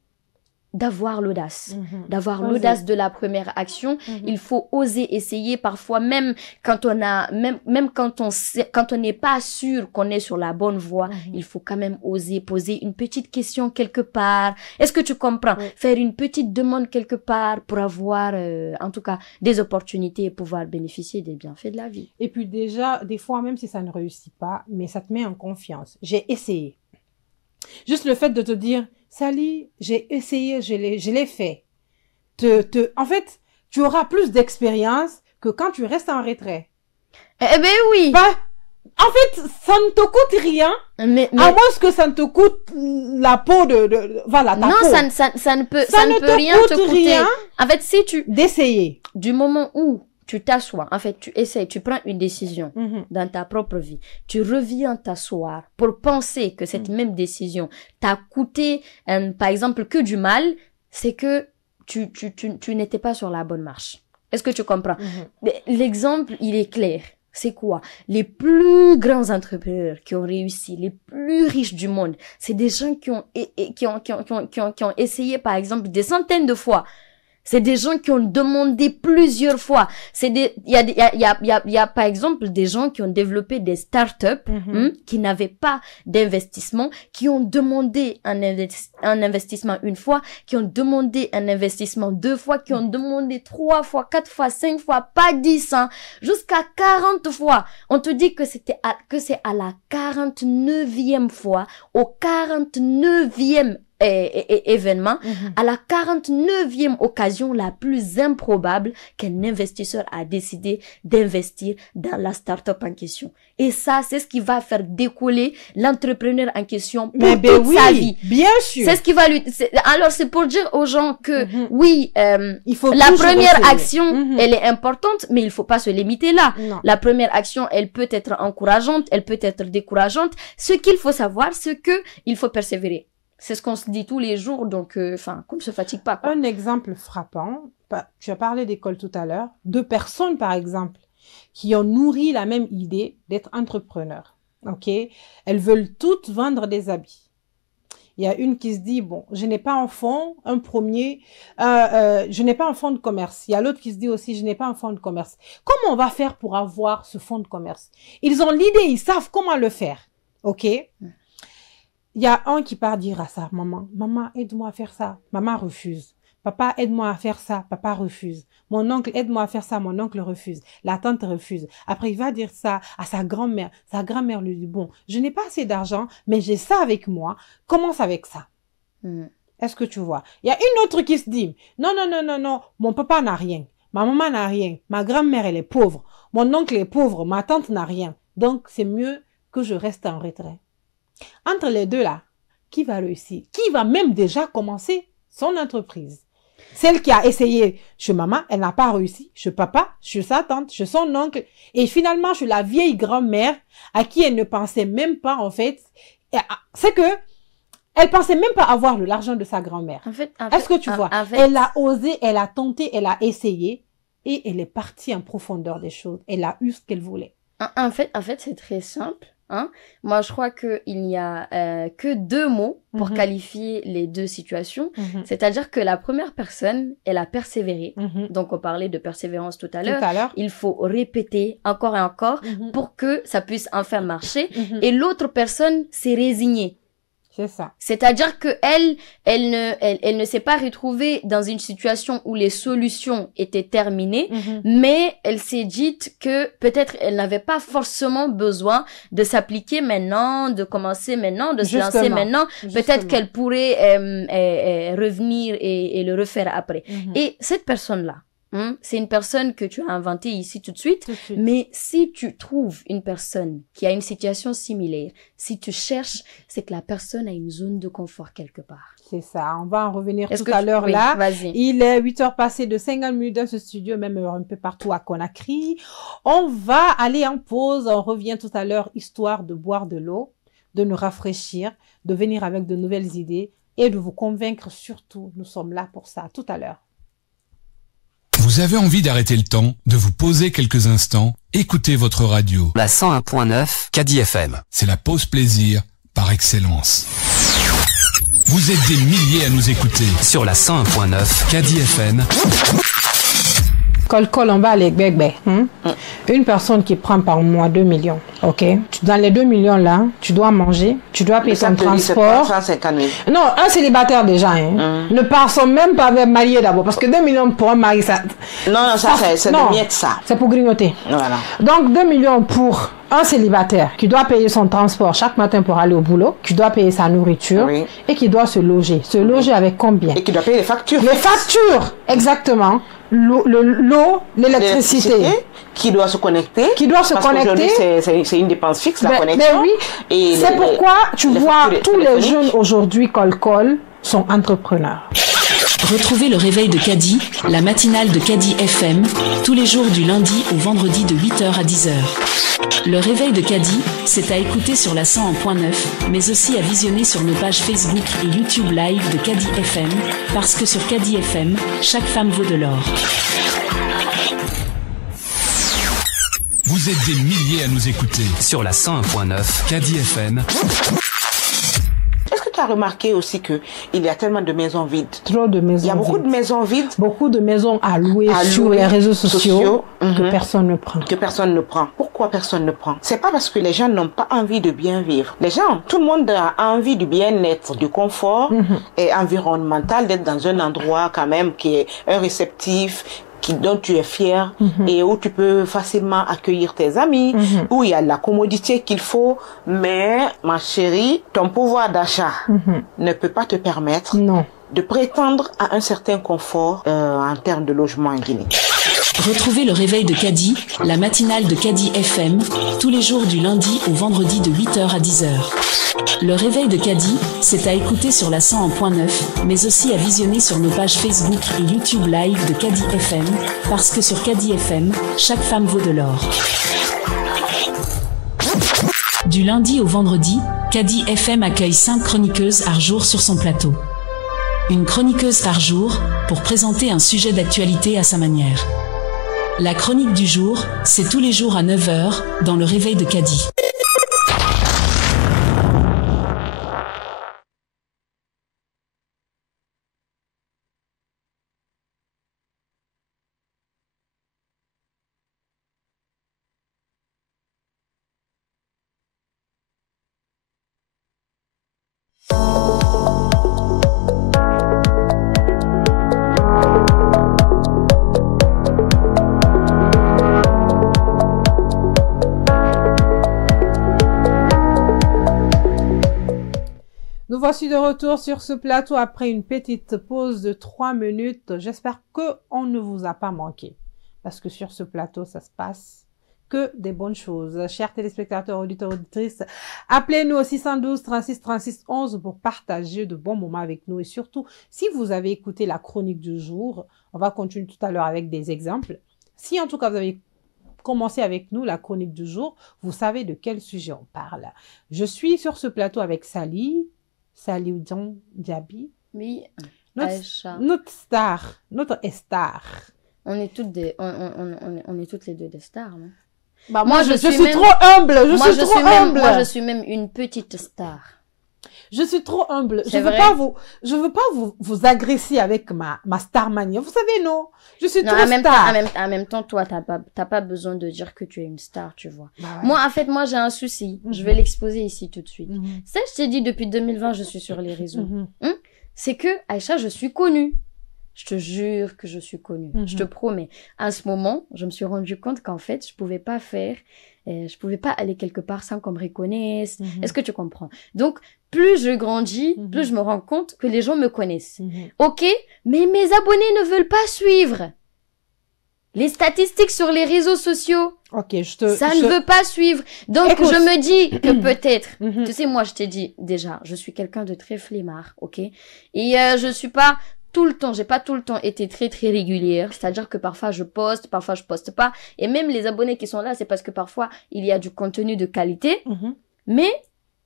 d'avoir l'audace, l'audace de la première action. Il faut oser essayer parfois, même quand on n'est pas sûr qu'on est sur la bonne voie, il faut quand même oser poser une petite question quelque part. Est-ce que tu comprends? Faire une petite demande quelque part pour avoir, en tout cas, des opportunités et pouvoir bénéficier des bienfaits de la vie. Et puis déjà, des fois, même si ça ne réussit pas, mais ça te met en confiance. J'ai essayé. Juste le fait de te dire, Sally, j'ai essayé, je l'ai fait. En fait, tu auras plus d'expérience que quand tu restes en retrait. Eh ben oui. En fait, ça ne te coûte rien, mais... à moins que ça ne te coûte la peau voilà, ta peau. Non, ça ne peut rien te coûter. Rien en fait, si tu... D'essayer. Du moment où tu t'assois, en fait, tu essaies, tu prends une décision dans ta propre vie. Tu reviens t'asseoir pour penser que cette même décision t'a coûté, par exemple, que du mal, c'est que tu n'étais pas sur la bonne marche. Est-ce que tu comprends? L'exemple, il est clair. C'est quoi? Les plus grands entrepreneurs qui ont réussi, les plus riches du monde, c'est des gens qui ont essayé, par exemple, des centaines de fois. C'est des gens qui ont demandé plusieurs fois. Il y a par exemple des gens qui ont développé des startups qui n'avaient pas d'investissement, qui ont demandé un investissement une fois, qui ont demandé un investissement 2 fois, qui ont demandé 3 fois, 4 fois, 5 fois, pas 10, jusqu'à 40 fois. On te dit que c'est à la 49e fois, au 49e événement, à la 49e occasion la plus improbable qu'un investisseur a décidé d'investir dans la start-up en question. Et ça, c'est ce qui va faire décoller l'entrepreneur en question pour toute sa vie. Bien sûr. C'est ce qui va lui... Alors, c'est pour dire aux gens que, oui, il faut la première action, elle est importante, mais il faut pas se limiter là. Non. La première action, elle peut être encourageante, elle peut être décourageante. Ce qu'il faut savoir, c'est que il faut persévérer. C'est ce qu'on se dit tous les jours, donc qu'on ne se fatigue pas, quoi. Un exemple frappant, tu as parlé d'école tout à l'heure, 2 personnes par exemple qui ont nourri la même idée d'être entrepreneurs, ok? Elles veulent toutes vendre des habits. Il y a une qui se dit, bon, je n'ai pas un fonds, je n'ai pas un fonds de commerce. Il y a l'autre qui se dit aussi, je n'ai pas un fonds de commerce. Comment on va faire pour avoir ce fonds de commerce? Ils ont l'idée, ils savent comment le faire, ok? Il y a un qui part dire à sa maman, maman, aide-moi à faire ça. Maman refuse. Papa, aide-moi à faire ça. Papa refuse. Mon oncle, aide-moi à faire ça. Mon oncle refuse. La tante refuse. Après, il va dire ça à sa grand-mère. Sa grand-mère lui dit, bon, je n'ai pas assez d'argent, mais j'ai ça avec moi. Commence avec ça. Est-ce que tu vois? Il y a une autre qui se dit, non, mon papa n'a rien. Ma maman n'a rien. Ma grand-mère, elle est pauvre. Mon oncle est pauvre. Ma tante n'a rien. Donc, c'est mieux que je reste en retrait. Entre les deux là, qui va réussir? Qui va même déjà commencer son entreprise? Celle qui a essayé chez maman, elle n'a pas réussi. Chez papa, chez sa tante, chez son oncle. Et finalement, chez la vieille grand-mère à qui elle ne pensait même pas en fait. C'est que elle pensait même pas avoir l'argent de sa grand-mère. Est-ce que tu vois? Elle a osé, elle a tenté, elle a essayé et elle est partie en profondeur des choses. Elle a eu ce qu'elle voulait. En fait, c'est très simple. Moi, je crois qu'il n'y a que 2 mots pour qualifier les 2 situations. C'est-à-dire que la première personne, elle a persévéré. Donc, on parlait de persévérance tout à l'heure. Il faut répéter encore et encore pour que ça puisse enfin marcher. Et l'autre personne s'est résignée. C'est ça. C'est-à-dire que elle ne s'est pas retrouvée dans une situation où les solutions étaient terminées, mais elle s'est dite que peut-être elle n'avait pas forcément besoin de s'appliquer maintenant, de commencer maintenant, de se lancer maintenant. Peut-être qu'elle pourrait revenir et le refaire après. Et cette personne-là, c'est une personne que tu as inventée ici tout de suite. Mais si tu trouves une personne qui a une situation similaire, si tu cherches, c'est que la personne a une zone de confort quelque part. C'est ça, on va en revenir tout à l'heure là. Il est 8h passées de 50 minutes dans ce studio, même un peu partout à Conakry. On va aller en pause, on revient tout à l'heure, histoire de boire de l'eau, de nous rafraîchir, de venir avec de nouvelles idées et de vous convaincre surtout. Nous sommes là pour ça, tout à l'heure. Vous avez envie d'arrêter le temps, de vous poser quelques instants, écoutez votre radio. La 101.9 Cadi FM. C'est la pause plaisir par excellence. Vous êtes des milliers à nous écouter. Sur la 101.9 Cadi FM. Col, on va aller bébé. Une personne qui prend par mois 2 millions, ok? Dans les 2 millions là, tu dois manger, tu dois payer ton transport. 150 000. Non, un célibataire déjà, ne passons même pas avec marié d'abord, parce que 2 millions pour un mari, ça... Non, ça c'est de miettes, ça. C'est pour grignoter. Voilà. Donc 2 millions pour un célibataire qui doit payer son transport chaque matin pour aller au boulot, qui doit payer sa nourriture et qui doit se loger. Se loger avec combien? Et qui doit payer les factures. Les factures, exactement. L'eau, l'électricité. Qui doit se connecter. Parce qu'aujourd'hui, c'est une dépense fixe, la connexion. Oui. Et c'est pourquoi tu vois tous les jeunes aujourd'hui col sont entrepreneurs. Retrouvez le réveil de Cadi, la matinale de Cadi FM, tous les jours du lundi au vendredi de 8h à 10h. Le réveil de Cadi, c'est à écouter sur la 101.9, mais aussi à visionner sur nos pages Facebook et YouTube Live de Cadi FM, parce que sur Cadi FM, chaque femme vaut de l'or. Vous êtes des milliers à nous écouter. Sur la 101.9 Cadi FM. Tu as remarqué aussi qu'il y a tellement de maisons vides. Trop de maisons vides. Il y a beaucoup de maisons vides. Beaucoup de maisons à louer sur les réseaux sociaux que personne ne prend. Que personne ne prend. Pourquoi personne ne prend? C'est pas parce que les gens n'ont pas envie de bien vivre. Les gens, tout le monde a envie du bien-être, du confort et environnemental, d'être dans un endroit quand même qui est un réceptif, dont tu es fier et où tu peux facilement accueillir tes amis, où il y a la commodité qu'il faut, mais ma chérie, ton pouvoir d'achat ne peut pas te permettre de prétendre à un certain confort en termes de logement en Guinée. Retrouvez le réveil de Cadi, la matinale de Cadi FM, tous les jours du lundi au vendredi de 8h à 10h. Le réveil de Cadi, c'est à écouter sur la 101.9, mais aussi à visionner sur nos pages Facebook et YouTube Live de Cadi FM, parce que sur Cadi FM, chaque femme vaut de l'or. Du lundi au vendredi, Kadi FM accueille 5 chroniqueuses par jour sur son plateau. Une chroniqueuse par jour pour présenter un sujet d'actualité à sa manière. La chronique du jour, c'est tous les jours à 9h dans le réveil de Kadi. Nous voici de retour sur ce plateau après une petite pause de 3 minutes. J'espère qu'on ne vous a pas manqué. Parce que sur ce plateau, ça se passe que des bonnes choses. Chers téléspectateurs, auditeurs, auditrices, appelez-nous au 612 36 36 11 pour partager de bons moments avec nous. Et surtout, si vous avez écouté la chronique du jour, on va continuer tout à l'heure avec des exemples. Si en tout cas vous avez commencé avec nous la chronique du jour, vous savez de quel sujet on parle. Je suis sur ce plateau avec Sally Diaby. Oui, notre star, notre star. On est toutes les deux des stars, non? Bah moi, je suis trop humble. Moi, je suis même une petite star. Je suis trop humble. Je veux pas vous agresser avec ma starmania. Vous savez, non? Je suis trop star. En même temps, toi, t'as pas besoin de dire que tu es une star, tu vois. Bah ouais. Moi, en fait, j'ai un souci. Je vais l'exposer ici tout de suite. Ça, je t'ai dit, depuis 2020, je suis sur les réseaux. C'est que, Aïcha, je suis connue. Je te jure que je suis connue. Je te promets. À ce moment, je me suis rendu compte qu'en fait, je pouvais pas aller quelque part sans qu'on me reconnaisse. Est-ce que tu comprends? Donc, plus je grandis, plus je me rends compte que les gens me connaissent. Ok, mais mes abonnés ne veulent pas suivre. Les statistiques sur les réseaux sociaux, ne veut pas suivre. Donc, écoute, je me dis que peut-être, tu sais, moi, je t'ai dit déjà, je suis quelqu'un de très flemmard, ok? Et je suis pas tout le temps, j'ai pas tout le temps été très très régulière, c'est-à-dire que parfois je poste pas, et même les abonnés qui sont là, c'est parce que parfois il y a du contenu de qualité, mais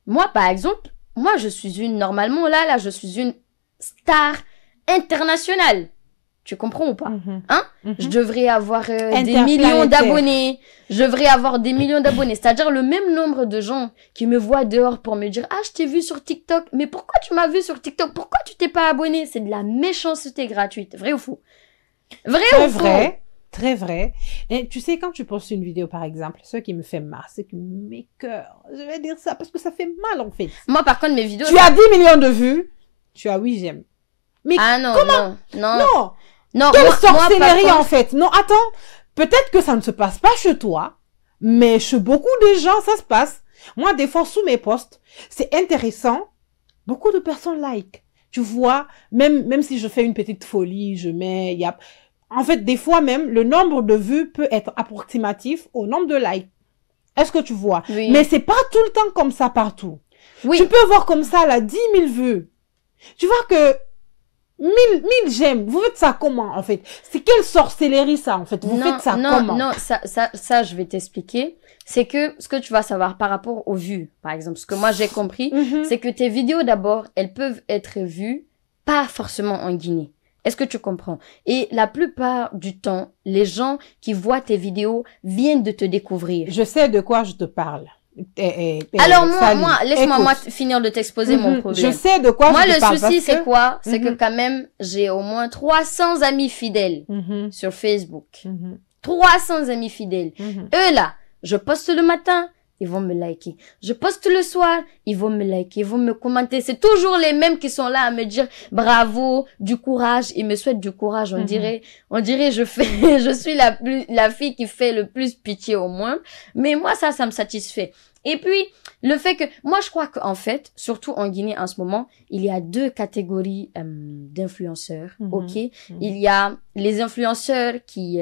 moi par exemple, je suis normalement là, je suis une star internationale. Tu comprends ou pas? Je devrais avoir des millions d'abonnés. C'est-à-dire le même nombre de gens qui me voient dehors pour me dire « Ah, je t'ai vu sur TikTok. Mais pourquoi tu m'as vu sur TikTok? Pourquoi tu t'es pas abonné ?» C'est de la méchanceté gratuite. Vrai ou faux? Vrai ou faux? Très vrai. Et tu sais, quand tu postes une vidéo, par exemple, ce qui me fait mal, c'est que mes cœurs, je vais dire ça parce que ça fait mal en fait. Moi, par contre, mes vidéos... Tu as 10 millions de vues, tu as 8 j'aime. Mais comment? Non. Quelle sorcellerie en fait? Non, attends. Peut-être que ça ne se passe pas chez toi, mais chez beaucoup de gens, ça se passe. Moi, des fois, sous mes posts, c'est intéressant. Beaucoup de personnes like. Tu vois, même si je fais une petite folie, en fait, des fois même, le nombre de vues peut être approximatif au nombre de likes. Est-ce que tu vois? Oui. Mais c'est pas tout le temps comme ça partout. Oui. Tu peux voir comme ça, là, 10 000 vues. Tu vois que 1000 j'aime. Vous faites ça comment, en fait? C'est quelle sorcellerie, ça, en fait? Vous faites ça comment? Non, ça, je vais t'expliquer. C'est que ce que tu vas savoir par rapport aux vues, par exemple, ce que moi j'ai compris, c'est que tes vidéos, d'abord, elles peuvent être vues, pas forcément en Guinée. Est-ce que tu comprends? Et la plupart du temps, les gens qui voient tes vidéos viennent de te découvrir. Je sais de quoi je te parle. Alors laisse-moi finir de t'exposer mon problème. Je sais de quoi je te parle. Moi, le souci, c'est quoi? C'est que quand même, j'ai au moins 300 amis fidèles sur Facebook. 300 amis fidèles. Eux, là, je poste le matin, ils vont me liker. Je poste le soir, ils vont me liker, ils vont me commenter. C'est toujours les mêmes qui sont là à me dire bravo, du courage. Ils me souhaitent du courage. On dirait, je suis la fille qui fait le plus pitié au monde. Mais moi, ça me satisfait. Et puis, le fait que, moi, je crois qu'en fait, surtout en Guinée en ce moment, il y a 2 catégories d'influenceurs, ok? Il y a les influenceurs qui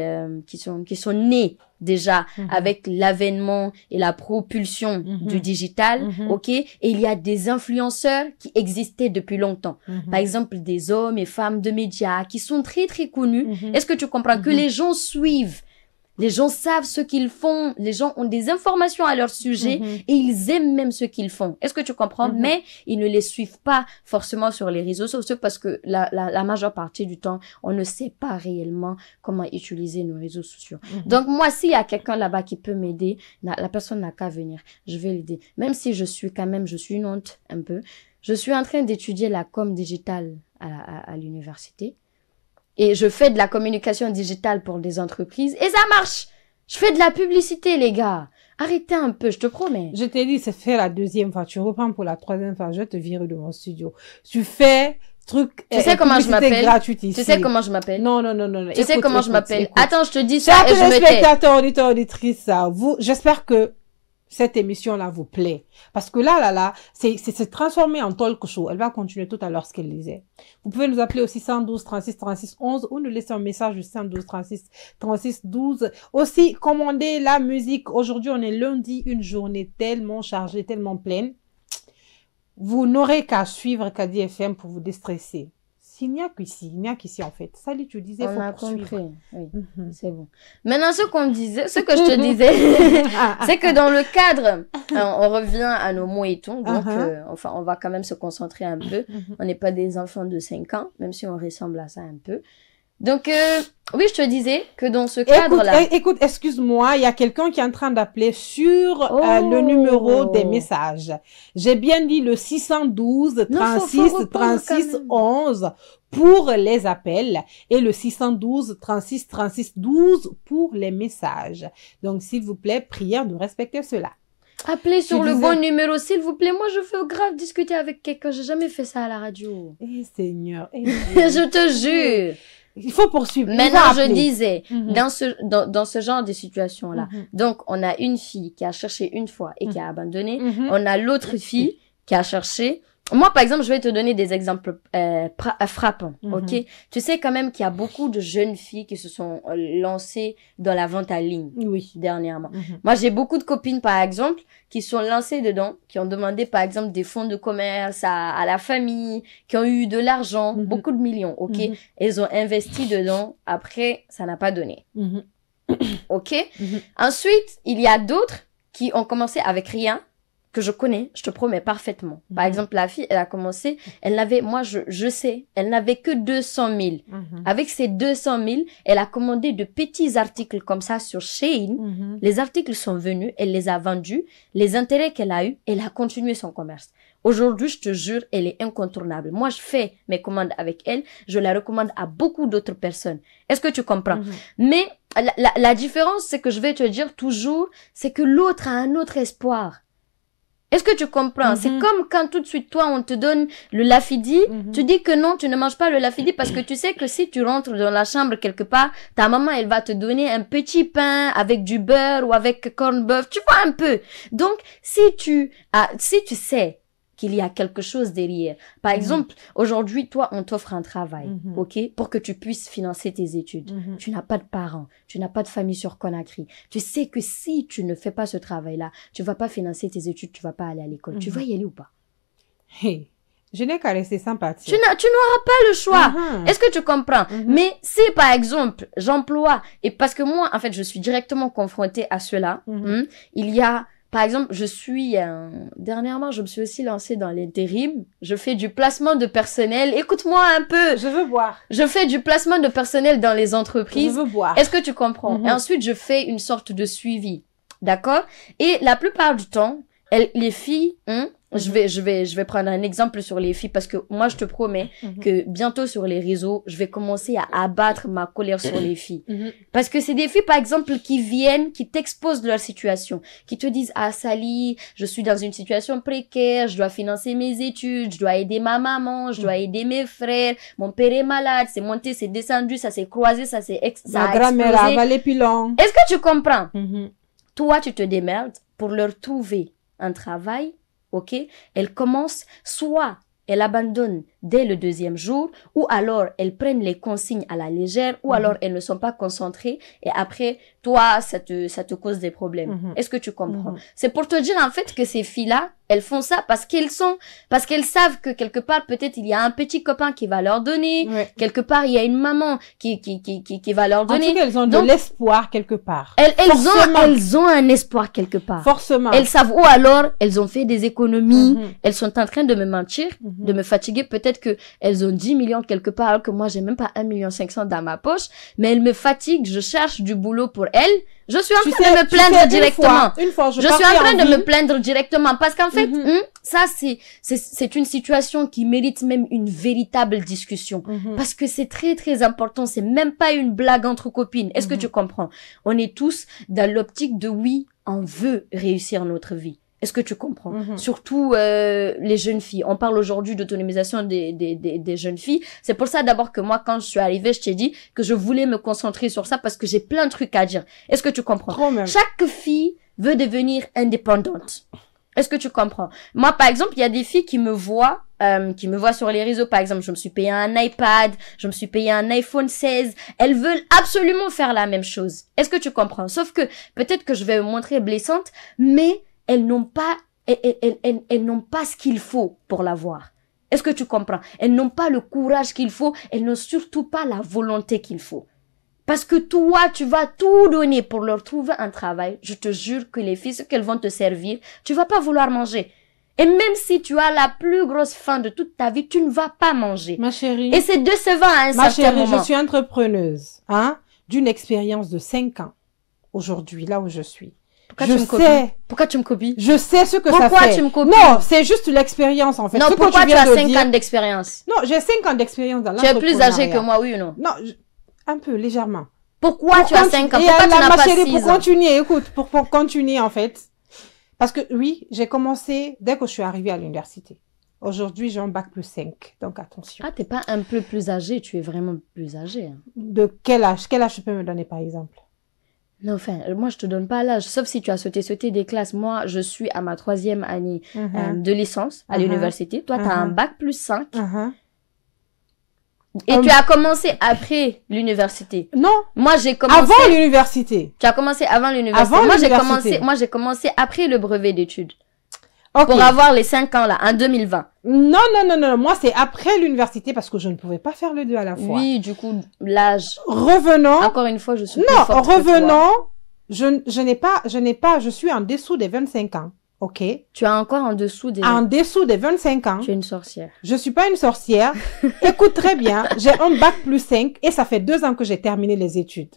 sont nés déjà avec l'avènement et la propulsion du digital, ok? Et il y a des influenceurs qui existaient depuis longtemps. Par exemple, des hommes et femmes de médias qui sont très, très connus. Est-ce que tu comprends? Que les gens suivent. Les gens savent ce qu'ils font. Les gens ont des informations à leur sujet et ils aiment même ce qu'ils font. Est-ce que tu comprends? Mais ils ne les suivent pas forcément sur les réseaux sociaux parce que la majeure partie du temps, on ne sait pas réellement comment utiliser nos réseaux sociaux. Donc, moi, s'il y a quelqu'un là-bas qui peut m'aider, la personne n'a qu'à venir. Je vais l'aider. Même si je suis une honte un peu. Je suis en train d'étudier la com digitale à l'université. Et je fais de la communication digitale pour des entreprises. Et ça marche. Je fais de la publicité, les gars. Arrêtez un peu, je te promets. Je t'ai dit, c'est fait la 2e fois. Tu reprends pour la 3e fois. Je vais te virer de mon studio. Tu fais truc. Tu sais comment je m'appelle? Gratuite ici. Tu sais comment je m'appelle? Non. Tu sais comment je m'appelle? Attends, je te dis ça et je me tais. Spectateurs, auditeurs, auditrices, j'espère que cette émission-là vous plaît. Parce que là, c'est transformé en talk show. Elle va continuer tout à l'heure ce qu'elle disait. Vous pouvez nous appeler au 612 36 36 11 ou nous laisser un message au 612 36 36 12. Aussi, commandez la musique. Aujourd'hui, on est lundi, une journée tellement chargée, tellement pleine. Vous n'aurez qu'à suivre Kadi FM pour vous déstresser. Il n'y a qu'ici en fait. Salut, tu disais, on a compris. Oui, c'est bon. Maintenant, ce que je te disais, c'est que dans le cadre, on revient à nos mots-et-tons. Donc, enfin, on va quand même se concentrer un peu. On n'est pas des enfants de 5 ans, même si on ressemble à ça un peu. Donc, oui, je te disais que dans ce cadre-là... Écoute, excuse-moi, il y a quelqu'un qui est en train d'appeler sur le numéro des messages. J'ai bien dit le 612 36 36 11 pour les appels et le 612 36 36 12 pour les messages. Donc, s'il vous plaît, prière de respecter cela. Appelez sur le bon numéro, s'il vous plaît. Moi, je veux grave discuter avec quelqu'un. J'ai jamais fait ça à la radio. Seigneur. Je te jure. Il faut poursuivre. Maintenant, je disais, dans ce genre de situation-là, donc, on a une fille qui a cherché une fois et qui a abandonné. On a l'autre fille qui a cherché. Moi, par exemple, je vais te donner des exemples frappants, ok? Tu sais quand même qu'il y a beaucoup de jeunes filles qui se sont lancées dans la vente en ligne dernièrement. Moi, j'ai beaucoup de copines, par exemple, qui sont lancées dedans, qui ont demandé, par exemple, des fonds de commerce à la famille, qui ont eu de l'argent, beaucoup de millions, ok? Elles ont investi dedans. Après, ça n'a pas donné. Ok? Ensuite, il y a d'autres qui ont commencé avec rien, que je connais, je te promets parfaitement. Par exemple, la fille, elle a commencé, elle n'avait, moi, je sais, elle n'avait que 200 000. Avec ces 200 000, elle a commandé de petits articles comme ça sur Shein. Les articles sont venus, elle les a vendus. Les intérêts qu'elle a eus, elle a continué son commerce. Aujourd'hui, je te jure, elle est incontournable. Moi, je fais mes commandes avec elle. Je la recommande à beaucoup d'autres personnes. Est-ce que tu comprends? Mais la différence, c'est que je vais te dire toujours, c'est que l'autre a un autre espoir. Est-ce que tu comprends? C'est comme quand tout de suite, toi, on te donne le lafidi. Tu dis que non, tu ne manges pas le lafidi parce que tu sais que si tu rentres dans la chambre quelque part, ta maman, elle va te donner un petit pain avec du beurre ou avec corned beef. Tu vois un peu. Donc, si tu sais qu'il y a quelque chose derrière. Par exemple, aujourd'hui, toi, on t'offre un travail, ok, pour que tu puisses financer tes études. Tu n'as pas de parents, tu n'as pas de famille sur Conakry. Tu sais que si tu ne fais pas ce travail-là, tu vas pas financer tes études, tu vas pas aller à l'école. Tu vas y aller ou pas? Hey, je n'ai qu'à rester sympathique. Tu n'auras pas le choix. Est-ce que tu comprends? Mais si, par exemple, j'emploie, et parce que moi, en fait, je suis directement confrontée à cela, il y a... Par exemple, dernièrement, je me suis aussi lancée dans l'intérim. Je fais du placement de personnel. Écoute-moi un peu. Je veux voir. Je fais du placement de personnel dans les entreprises. Je veux voir. Est-ce que tu comprends? Et ensuite, je fais une sorte de suivi. D'accord? Et la plupart du temps, les filles, je vais prendre un exemple sur les filles parce que moi, je te promets que bientôt sur les réseaux, je vais commencer à abattre ma colère sur les filles. Parce que c'est des filles, par exemple, qui viennent, qui t'exposent leur situation, qui te disent, ah, Sally, je suis dans une situation précaire, je dois financer mes études, je dois aider ma maman, je dois aider mes frères, mon père est malade, c'est monté, c'est descendu, ça s'est croisé, ça a explosé. Ma grand-mère a avalé pilon. Est-ce que tu comprends? Toi, tu te démerdes pour leur trouver un travail. Ok, elle commence, soit elle abandonne dès le 2e jour, ou alors elles prennent les consignes à la légère, ou alors elles ne sont pas concentrées et après, toi, ça te cause des problèmes. Est-ce que tu comprends? C'est pour te dire en fait que ces filles-là, elles font ça parce qu'elles savent que quelque part, peut-être il y a un petit copain qui va leur donner, quelque part il y a une maman qui va leur donner. En tout cas, elles ont de l'espoir quelque part. Elles ont un espoir quelque part. Forcément. Elles savent, ou alors elles ont fait des économies, elles sont en train de me mentir, de me fatiguer. Peut-être que elles ont 10 millions quelque part, alors que moi j'ai même pas 1,5 million dans ma poche, mais elles me fatiguent, je cherche du boulot pour elles. Je suis en train de me plaindre directement. Une fois, je suis en train de me plaindre directement parce qu'en fait, ça c'est une situation qui mérite même une véritable discussion parce que c'est très très important. C'est même pas une blague entre copines. Est-ce que tu comprends? On est tous dans l'optique de oui, on veut réussir notre vie. Est-ce que tu comprends? Surtout les jeunes filles. On parle aujourd'hui d'autonomisation des jeunes filles. C'est pour ça d'abord que moi, quand je suis arrivée, je t'ai dit que je voulais me concentrer sur ça parce que j'ai plein de trucs à dire. Est-ce que tu comprends? Chaque fille veut devenir indépendante. Est-ce que tu comprends? Moi, par exemple, il y a des filles qui me voient sur les réseaux. Par exemple, je me suis payé un iPad, je me suis payé un iPhone 16. Elles veulent absolument faire la même chose. Est-ce que tu comprends? Sauf que peut-être que je vais me montrer blessante, mais elles n'ont pas ce qu'il faut pour l'avoir. Est-ce que tu comprends? Elles n'ont pas le courage qu'il faut, elles n'ont surtout pas la volonté qu'il faut. Parce que toi, tu vas tout donner pour leur trouver un travail. Je te jure que les filles, ce qu'elles vont te servir, tu vas pas vouloir manger. Et même si tu as la plus grosse faim de toute ta vie, tu ne vas pas manger. Ma chérie. Et c'est décevant à un certain moment. Ma chérie, je suis entrepreneuse, d'une expérience de 5 ans. Aujourd'hui, là où je suis. Pourquoi tu me copies? Je sais ce que ça fait. Pourquoi tu me copies? Non, c'est juste l'expérience en fait. Non, pourquoi tu as 5 ans d'expérience? Non, j'ai 5 ans d'expérience dans l'entrepreneuriat. Tu es plus âgée que moi, oui ou non? Non, un peu, légèrement. Pourquoi tu as 5 ans? Pourquoi tu n'as pas 6 ans? Pour continuer, écoute, pour continuer en fait. Parce que oui, j'ai commencé dès que je suis arrivée à l'université. Aujourd'hui, j'ai un bac plus 5, donc attention. Ah, t'es pas un peu plus âgée, tu es vraiment plus âgée. De quel âge? Quel âge tu peux me donner par exemple? Non, enfin, moi, je te donne pas l'âge, sauf si tu as sauté des classes. Moi, je suis à ma 3e année de licence à l'université. Toi, tu as un bac plus 5. Et tu as commencé après l'université. Non. Moi, j'ai commencé... Avant l'université. Tu as commencé avant l'université. Moi, j'ai commencé après le brevet d'études. Okay. Pour avoir les 5 ans là, en 2020. Non. Moi, c'est après l'université parce que je ne pouvais pas faire les deux à la fois. Oui, du coup, l'âge. Revenons. Encore une fois, je suis plus forte revenons. Je suis en dessous des 25 ans. Ok. Tu es encore en dessous des... En dessous des 25 ans. Tu es une sorcière. Je suis pas une sorcière. Écoute très bien, j'ai un bac plus 5 et ça fait 2 ans que j'ai terminé les études.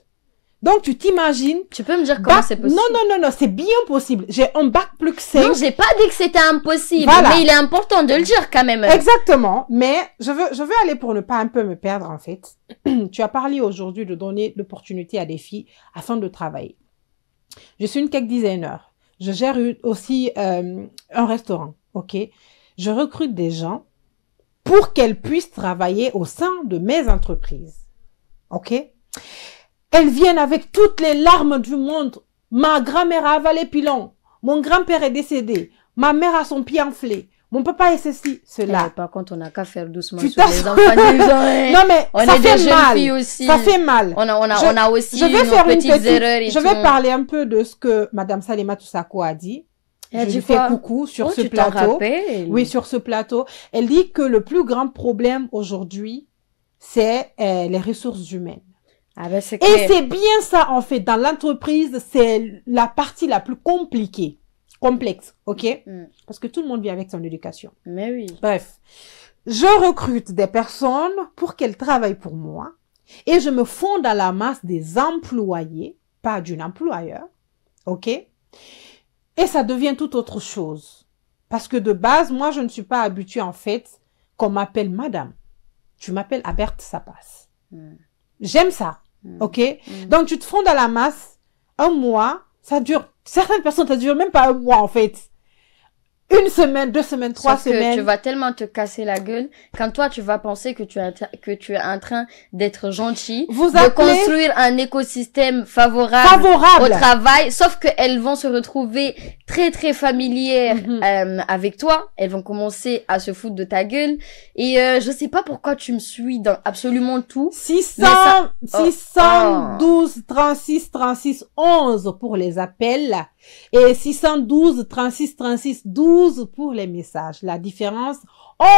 Donc, tu t'imagines... Tu peux me dire comment c'est possible? Non, c'est bien possible. J'ai un bac plus 5. Non, j'ai pas dit que c'était impossible, voilà. Mais il est important de le dire quand même. Exactement, mais je veux aller pour ne pas un peu me perdre en fait. Tu as parlé aujourd'hui de donner l'opportunité à des filles afin de travailler. Je suis une cake designer. Je gère aussi un restaurant, ok? Je recrute des gens pour qu'elles puissent travailler au sein de mes entreprises, ok? Elles viennent avec toutes les larmes du monde. Ma grand-mère a avalé pilon. Mon grand-père est décédé. Ma mère a son pied enflé. Mon papa est ceci, cela. Par contre, on n'a qu'à faire doucement sur les enfants des gens. Non, mais on ça est fait des mal. Jeunes filles aussi. Ça fait mal. On a aussi nos petites erreurs et Je vais parler un peu de ce que Madame Salima Toussako a dit. Je lui fais coucou sur ce plateau. Oui, sur ce plateau. Elle dit que le plus grand problème aujourd'hui, c'est les ressources humaines. Ah ben, c'est clair. Et c'est bien ça, en fait. Dans l'entreprise, c'est la partie la plus complexe, ok? Parce que tout le monde vit avec son éducation. Mais oui. Bref, je recrute des personnes pour qu'elles travaillent pour moi et je me fonds dans la masse des employés, pas d'un employeur, ok? Et ça devient tout autre chose. Parce que de base, moi, je ne suis pas habituée, en fait, qu'on m'appelle madame. Tu m'appelles Aberte, ça passe. J'aime ça. Ok? Donc, tu te fonds dans la masse, un mois, ça dure, certaines personnes, ça dure même pas un mois, en fait. 1 semaine, 2 semaines, 3 semaines. Tu vas tellement te casser la gueule quand toi tu vas penser que tu es en train d'être gentil, de construire un écosystème favorable au travail, sauf qu'elles vont se retrouver très très familières avec toi. Elles vont commencer à se foutre de ta gueule et je sais pas pourquoi tu me suis dans absolument tout. 612 36 36 11 pour les appels et 612 36 36 12 pour les messages. La différence,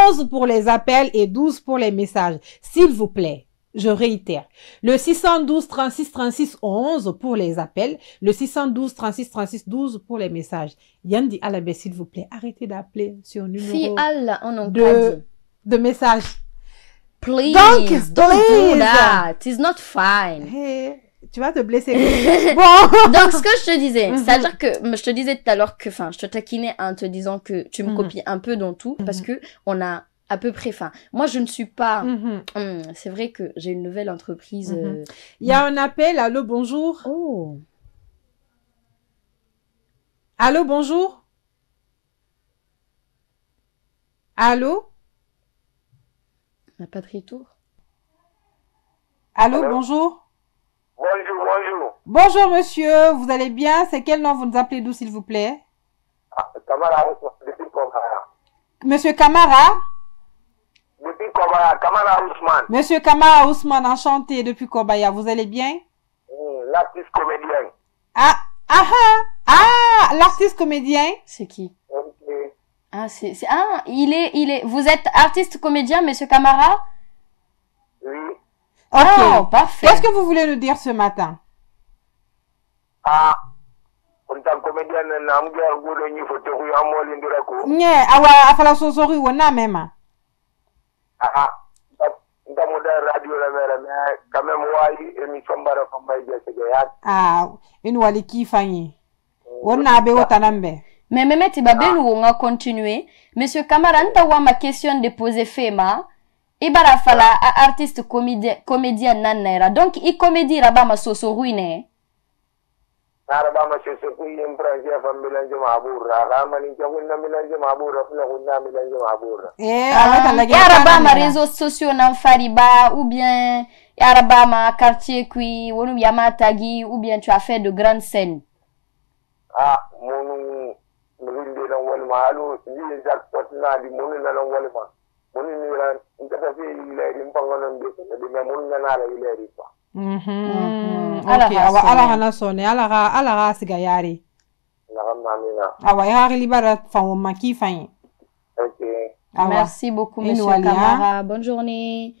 11 pour les appels et 12 pour les messages. S'il vous plaît, je réitère. Le 612 36 36 11 pour les appels, le 612 36 36 12 pour les messages. Yandi Alabé, s'il vous plaît, arrêtez d'appeler sur numéro si Allah, de messages. Please, Donc, don't do that. It's not fine. Hey, tu vas te blesser. Bon. Donc, ce que je te disais, c'est-à-dire que je te disais tout à l'heure que, je te taquinais en te disant que tu me copies un peu dans tout parce que on a à peu près, moi, je ne suis pas, c'est vrai que j'ai une nouvelle entreprise. Il y a un appel, allô, bonjour. Oh. Allô, bonjour. Allô? On n'a pas de retour. Allô, bonjour. Bonjour. Bonjour, monsieur. Vous allez bien? C'est quel nom vous nous appelez d'où, s'il vous plaît? Camara, depuis Kobaya. Monsieur Camara? Depuis Kobaya, Camara Ousmane. Monsieur Camara Ousmane, enchanté depuis Kobaya. Vous allez bien? L'artiste comédien. L'artiste comédien? C'est qui? Okay. Vous êtes artiste comédien, monsieur Camara? Oui. Ok. Oh, parfait. Qu'est-ce que vous voulez nous dire ce matin? En tant que comédien, afala sosori wona même. Une wali qui fanyi. Wona be wotanambe. Mais Mehmet Ibabelu, on va continuer. Monsieur Camara, ma question de poser Fema. Ibara fala artiste comédien nanera. Donc, il comédie là-bas ma soso ruine. Arabama soso kui impranja fa milanjo mabura. Ramani chawunna milanjo mabura, fula kunna milanjo mabura. Arabama réseaux sociaux nan fariba ou bien Arabama quartier qui wonu yama tagi ou bien tu as fait de grandes scènes. Monu mulinde na walma alu ni jackpot na di monu na walma. Monu ni ran intata fi ileri mpangono de me monu na la ileri pa. Ok, ala hana sone, ala sigayari. Awa yari libara fa maki fayin. Ok. Merci beaucoup, monsieur Camara. Bonne journée.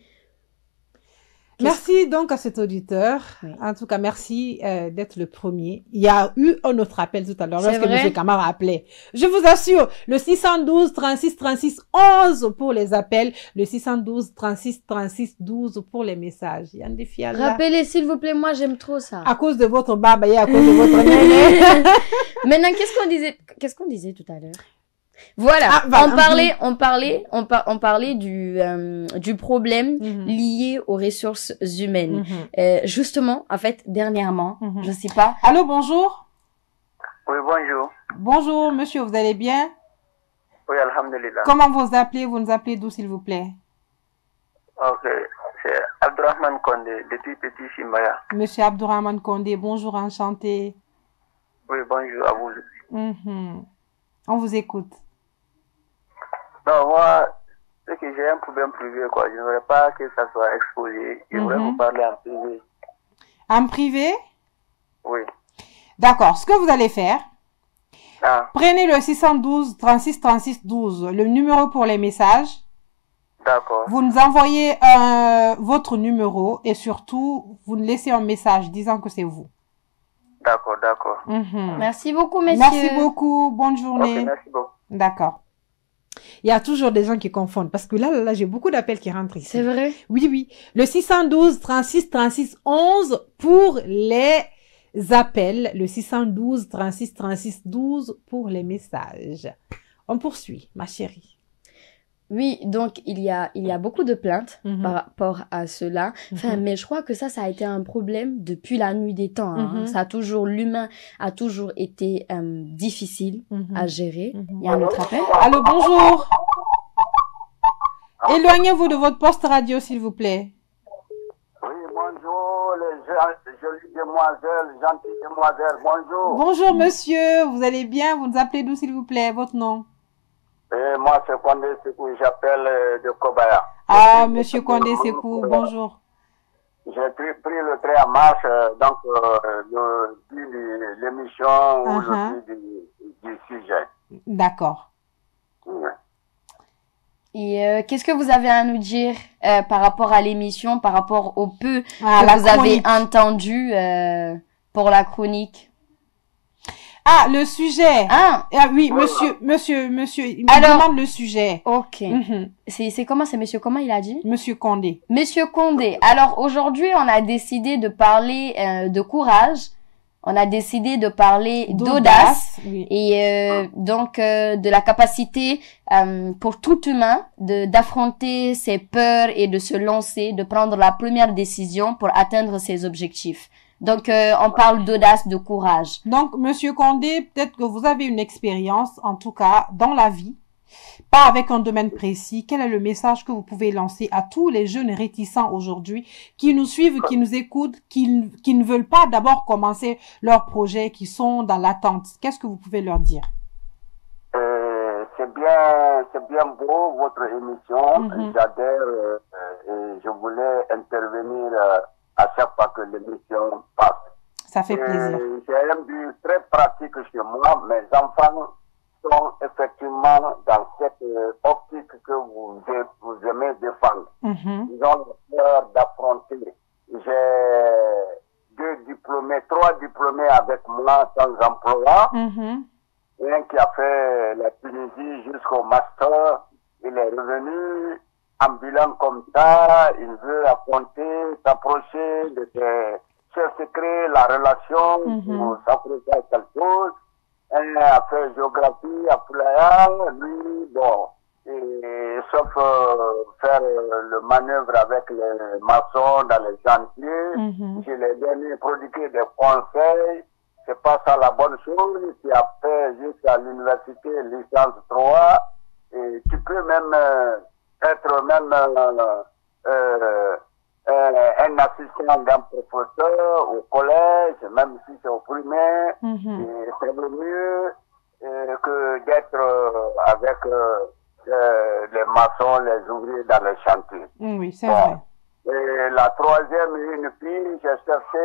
Merci donc à cet auditeur. Oui. En tout cas, merci d'être le premier. Il y a eu un autre appel tout à l'heure lorsque M. Camara appelait. Je vous assure, le 612 36 36 11 pour les appels, le 612 36 36 12 pour les messages. Il y a un défi à là. Rappelez, s'il vous plaît, moi j'aime trop ça. À cause de votre baba et à cause de votre néné. Maintenant, qu'est-ce qu'on disait tout à l'heure? Voilà, on parlait du problème lié aux ressources humaines. Justement, en fait, dernièrement, je sais pas. Allô, bonjour. Oui, bonjour. Bonjour, monsieur, vous allez bien? Oui, alhamdulillah. Comment vous appelez? Vous nous appelez d'où, s'il vous plaît? Ok, c'est Abdourahmane Kondé, depuis Petit Simbaya. Monsieur Abdourahmane Kondé, bonjour, enchanté. Oui, bonjour à vous. On vous écoute. Non, moi, c'est que j'ai un problème privé, quoi. Je ne voudrais pas que ça soit exposé. Je voudrais vous parler en privé. En privé? Oui. D'accord. Ce que vous allez faire, prenez le 612 36 36 12, le numéro pour les messages. D'accord. Vous nous envoyez votre numéro et surtout, vous nous laissez un message disant que c'est vous. D'accord. Merci beaucoup, messieurs. Merci beaucoup. Bonne journée. Okay, merci beaucoup. D'accord. Il y a toujours des gens qui confondent parce que là, j'ai beaucoup d'appels qui rentrent ici. C'est vrai? Oui. Le 612 36 36 11 pour les appels. Le 612 36 36 12 pour les messages. On poursuit, ma chérie. Oui, donc il y a beaucoup de plaintes par rapport à cela. Enfin, mais je crois que ça a été un problème depuis la nuit des temps. Hein. L'humain a toujours été difficile à gérer. Il y a un autre appel. Allô, bonjour. Éloignez-vous de votre poste radio, s'il vous plaît. Oui, bonjour, les jolies demoiselles, gentilles demoiselles, bonjour. Bonjour, monsieur. Vous allez bien? Vous nous appelez d'où, s'il vous plaît? Votre nom? Moi, c'est Condé Sekou, j'appelle de Kobaya. Ah, monsieur Condé Sekou, bonjour. J'ai pris le train en marche, donc le but de l'émission ou le but du sujet. D'accord. Ouais. Et qu'est-ce que vous avez à nous dire par rapport à l'émission, par rapport au peu que vous avez entendu pour la chronique? Ah, le sujet. Ah oui, monsieur, il me demande le sujet. Ok. C'est comment, c'est monsieur comment il a dit? Monsieur Condé. Monsieur Condé. Alors, aujourd'hui, on a décidé de parler de courage. On a décidé de parler d'audace et donc de la capacité pour tout humain d'affronter ses peurs et de se lancer, de prendre la première décision pour atteindre ses objectifs. Donc, on parle d'audace, de courage. Donc, monsieur Condé, peut-être que vous avez une expérience, en tout cas, dans la vie, pas avec un domaine précis. Quel est le message que vous pouvez lancer à tous les jeunes réticents aujourd'hui qui nous suivent, qui nous écoutent, qui ne veulent pas d'abord commencer leur projet, qui sont dans l'attente? Qu'est-ce que vous pouvez leur dire? C'est bien beau, votre émission. J'adhère et je voulais intervenir à chaque fois que l'émission passe. Ça fait plaisir. J'ai un but très pratique chez moi. Mes enfants sont effectivement dans cette optique que vous aimez défendre. Ils ont peur d'affronter. J'ai 3 diplômés avec moi sans emploi. Un qui a fait la Tunisie jusqu'au master. Il est revenu ambulant comme ça, il veut affronter, s'approcher de ses secrets, la relation, pour s'approcher à quelque chose. Elle a fait géographie à Fulaya, lui, bon, sauf faire le manœuvre avec les maçons dans les chantiers, je l'ai donné prodigué des conseils, c'est pas ça la bonne chose, qui a fait jusqu'à l'université licence 3, et tu peux même être même un assistant d'un professeur au collège, même si c'est au primaire, et c'est le mieux que d'être avec les maçons, les ouvriers dans les chantiers. Oui, c'est vrai. Et la troisième, une fille, j'ai cherché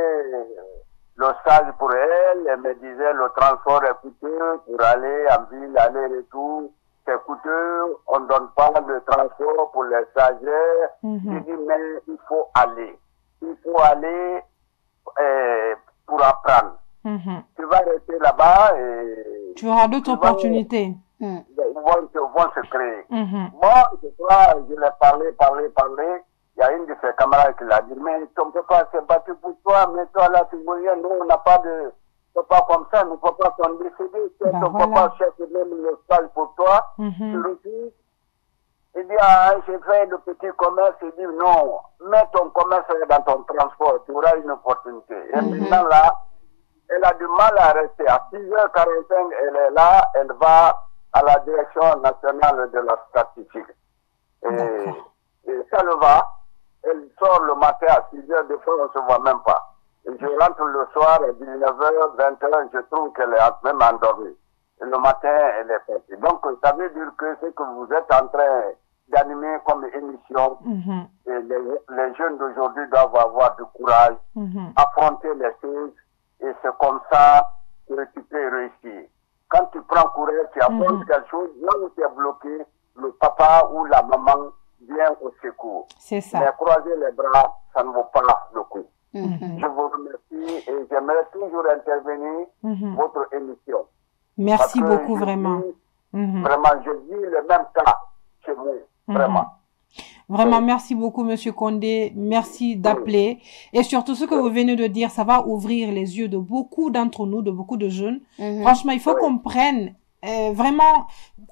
le stage pour elle, elle me disait le transport est coûteux pour aller en ville, aller-retour. C'est coûteux, on ne donne pas de transport pour les stagiaires. Je dis, mais il faut aller. Il faut aller pour apprendre. Tu vas rester là-bas et... Tu auras d'autres opportunités. Vont se créer. Moi, je l'ai parlé. Il y a une de ses camarades qui l'a dit, mais ton papa s'est battu pour toi, mais toi là, tu mourrais. Nous, on n'a pas de... Papa comme ça, nos papas sont décédés. Ton papa cherche même le stage pour toi. Tu refuses. Il dit, j'ai fait le petit commerce. Il dit, non, mets ton commerce dans ton transport. Tu auras une opportunité. Et maintenant là, elle a du mal à rester. À 6h45, elle est là. Elle va à la direction nationale de la statistique. Et ça le va. Elle sort le matin à 6h. Des fois, on ne se voit même pas. Et je rentre le soir à 19h, 20h, je trouve qu'elle est même endormie. Et le matin, elle est partie. Donc, ça veut dire que ce que vous êtes en train d'animer comme émission, et les jeunes d'aujourd'hui doivent avoir du courage, affronter les choses, et c'est comme ça que tu peux réussir. Quand tu prends courage, tu affrontes quelque chose, là où tu es bloqué, le papa ou la maman vient au secours. C'est ça. Mais croiser les bras, ça ne vaut pas le coup. Je vous remercie et j'aimerais toujours intervenir votre émission. Merci beaucoup, vraiment. Vraiment, je vis le même cas chez vous, vraiment. Vraiment, merci beaucoup, Monsieur Condé. Merci d'appeler. Et surtout, ce que vous venez de dire, ça va ouvrir les yeux de beaucoup d'entre nous, de beaucoup de jeunes. Franchement, il faut qu'on prenne vraiment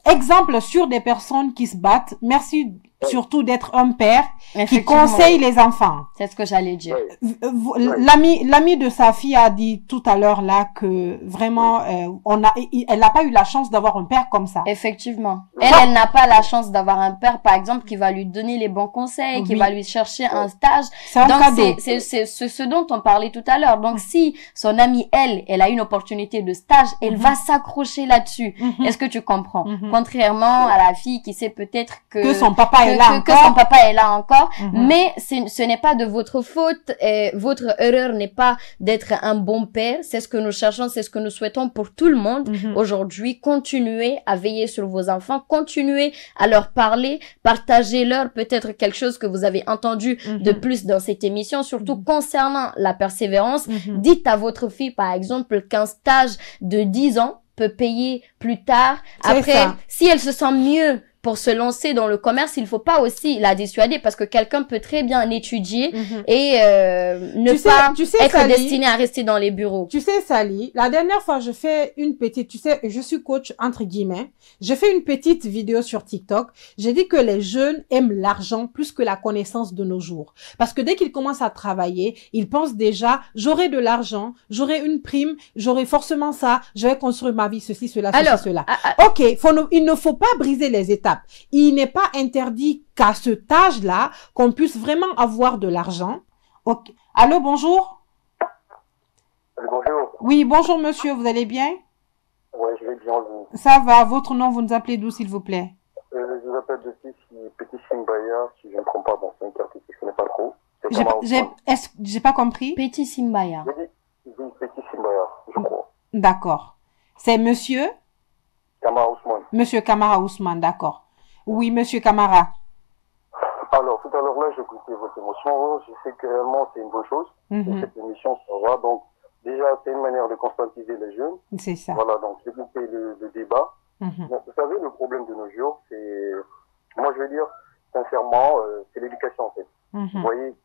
exemple sur des personnes qui se battent. Merci surtout d'être un père qui conseille les enfants. C'est ce que j'allais dire. L'ami de sa fille a dit tout à l'heure là que vraiment, elle n'a pas eu la chance d'avoir un père comme ça. Effectivement. Elle n'a pas la chance d'avoir un père, par exemple, qui va lui donner les bons conseils, qui va lui chercher un stage. C'est un cadeau. C'est ce dont on parlait tout à l'heure. Donc, si son amie, elle a une opportunité de stage, elle va s'accrocher là-dessus. Est-ce que tu comprends? Contrairement à la fille qui sait peut-être que son papa est là encore. Que son papa est là encore. Mais ce n'est pas de votre faute. Et votre erreur n'est pas d'être un bon père. C'est ce que nous cherchons, c'est ce que nous souhaitons pour tout le monde. Aujourd'hui, continuez à veiller sur vos enfants, continuez à leur parler, partagez-leur peut-être quelque chose que vous avez entendu de plus dans cette émission, surtout concernant la persévérance. Dites à votre fille, par exemple, qu'un stage de 10 ans peut payer plus tard. Après, si elle se sent mieux pour se lancer dans le commerce, il faut pas aussi la dissuader parce que quelqu'un peut très bien étudier et être destiné à rester dans les bureaux. Tu sais, Sally, la dernière fois, je fais une petite, tu sais, je suis coach entre guillemets. J'ai fait une petite vidéo sur TikTok. J'ai dit que les jeunes aiment l'argent plus que la connaissance de nos jours. Parce que dès qu'ils commencent à travailler, ils pensent déjà, j'aurai de l'argent, j'aurai une prime, j'aurai forcément ça, je vais construire ma vie, ceci, cela, ceci, cela. Ok, il ne faut pas briser les étapes. Il n'est pas interdit qu'à cet âge-là, qu'on puisse vraiment avoir de l'argent. Okay. Allô, bonjour. Bonjour. Oui, bonjour monsieur, vous allez bien? Oui, je vais bien. Ça va, votre nom, vous nous appelez d'où, s'il vous plaît? Je vous appelle depuis Petit Simbaya, si je ne me trompe pas, dans un quartier que je ne connais pas trop. J'ai pas compris? Petit Simbaya. J'ai dit Petit Simbaya, je crois. D'accord. C'est monsieur? Kamara Ousmane. Monsieur Kamara Ousmane, d'accord. Oui, monsieur Kamara. Alors, tout à l'heure, là, j'ai écouté votre émotion. Je sais que réellement, c'est une bonne chose. Cette émission, ça va. Donc, déjà, c'est une manière de conscientiser les jeunes. C'est ça. Voilà, donc, j'ai écouté le débat. Bon, vous savez, le problème de nos jours, c'est, moi, je veux dire, sincèrement, c'est l'éducation, en fait. Vous voyez,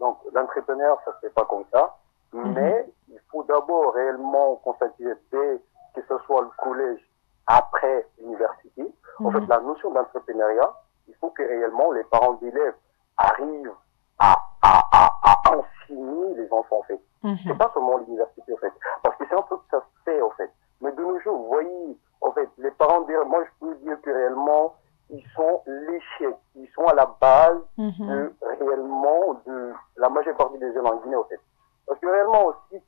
donc, l'entrepreneur, ça se fait pas comme ça. Mais, il faut d'abord réellement conscientiser dès que ce soit le collège, après l'université. En fait, la notion d'entrepreneuriat, il faut que réellement les parents d'élèves arrivent à enseigner les enfants, en fait. C'est pas seulement l'université, en fait. Parce que c'est un peu que ça se fait, en fait. Mais de nos jours, vous voyez, en fait, les parents d'élèves, moi, je peux dire que réellement, ils sont l'échec. Ils sont à la base réellement de la majeure partie des jeunes en Guinée, en fait. Parce que réellement, si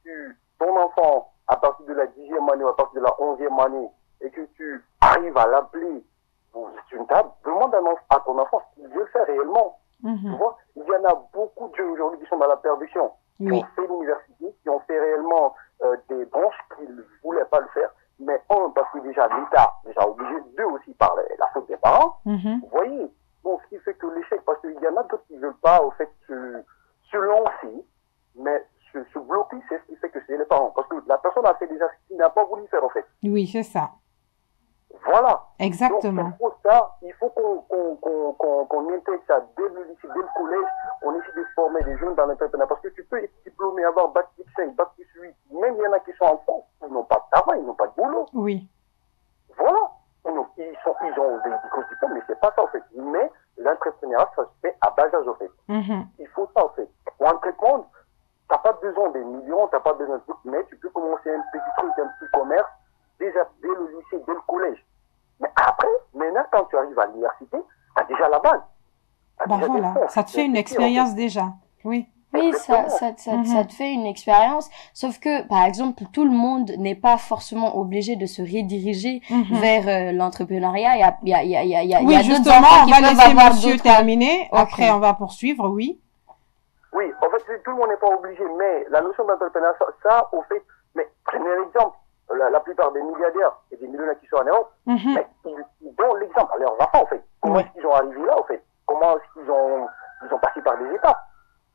ton enfant, à partir de la 10e année ou à partir de la 11e année, et que tu arrives à l'appeler sur une table, demande à ton enfant s'il veut le faire réellement. Tu vois, il y en a beaucoup de jeunes aujourd'hui qui sont dans la perdition, qui ont fait l'université, qui ont fait réellement des branches qu'ils ne voulaient pas le faire, mais parce que déjà l'État a obligé d'eux aussi par la faute des parents. Vous voyez, bon, ce qui fait que l'échec, parce qu'il y en a d'autres qui ne veulent pas au fait se lancer, mais se bloquer, c'est ce qui fait que c'est les parents. Parce que la personne a fait déjà ce qu'il n'a pas voulu faire, en fait. Oui, c'est ça. Voilà. Exactement. Donc, pour ça, il faut qu'on intègre ça dès le lycée, dès le collège. On essaie de former les jeunes dans l'entrepreneuriat. Parce que tu peux être diplômé, avoir bac plus 5, bac plus 8. Même il y en a qui sont en France, ils n'ont pas de travail, ils n'ont pas de boulot. Oui. Voilà. Donc, ils ont des diplômes, mais c'est pas ça, en fait. Mais l'entrepreneuriat, ça se fait à bas âge, en fait. Il faut ça, en fait. Pour entreprendre, tu n'as pas besoin des millions, tu n'as pas besoin de tout, mais tu peux commencer un petit truc, un petit commerce, déjà dès le lycée, dès le collège. Mais après, maintenant, quand tu arrives à l'université, tu as déjà la base. Voilà, ça te fait une expérience en fait. Déjà. Oui. Oui, ça te fait une expérience. Sauf que, par exemple, tout le monde n'est pas forcément obligé de se rediriger vers l'entrepreneuriat. Il y a d'autres enfants qui peuvent avoir d'autres... Oui, justement, on va laisser monsieur terminer. Après, on va poursuivre, oui. Oui, en fait, tout le monde n'est pas obligé. Mais la notion d'entrepreneuriat, ça, au fait... Mais prenez l'exemple. La plupart des milliardaires et des millionnaires qui sont en Europe, mais ils donnent l'exemple à leurs enfants, en fait. Comment est-ce qu'ils sont arrivés là, en fait? Comment est-ce qu'ils ont passé par des étapes?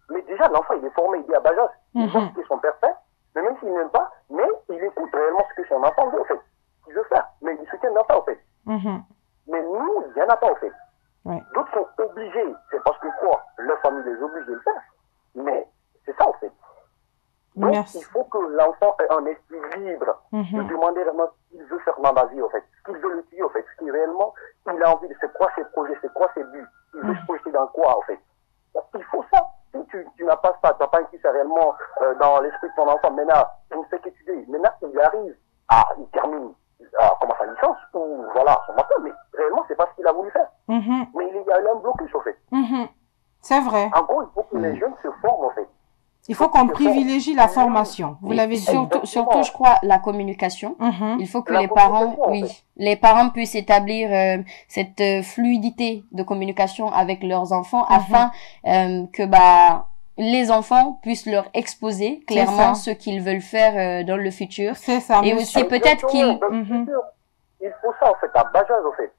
Mais déjà, l'enfant, il est formé, il est à bas âge. Il sait ce que son père fait, mais même s'il n'aime pas, mais il écoute réellement ce que son enfant veut, en fait. Il veut faire, mais il soutient l'enfant, en fait. Mais nous, il n'y en a pas, en fait. D'autres sont obligés. C'est parce que quoi? Leur famille les oblige de le faire. Mais c'est ça, en fait. Donc, il faut que l'enfant ait un esprit libre de demander vraiment ce qu'il veut faire dans la vie, en fait. Ce qu'il veut le dire, en fait. Ce qu'il réellement, il a envie de, c'est quoi ses projets, c'est quoi ses buts. Il veut se projeter dans quoi, en fait. Donc, il faut ça. Si tu n'as pas ça, tu n'as pas inclus ça réellement dans l'esprit de ton enfant, maintenant, il ne fait qu'étudier. Maintenant, il arrive il termine comment sa licence ou voilà, son master, mais réellement, c'est pas ce qu'il a voulu faire. Mais il y a un blocus, en fait. C'est vrai. En gros, il faut que les jeunes se forment, en fait. Il faut qu'on privilégie la formation. Vous l'avez dit. Surtout, je crois, la communication. Il faut que les parents puissent établir cette fluidité de communication avec leurs enfants afin que les enfants puissent leur exposer clairement ce qu'ils veulent faire dans le futur. C'est ça. Et aussi peut-être qu'ils... Il faut ça, en fait, à bas âge, en fait.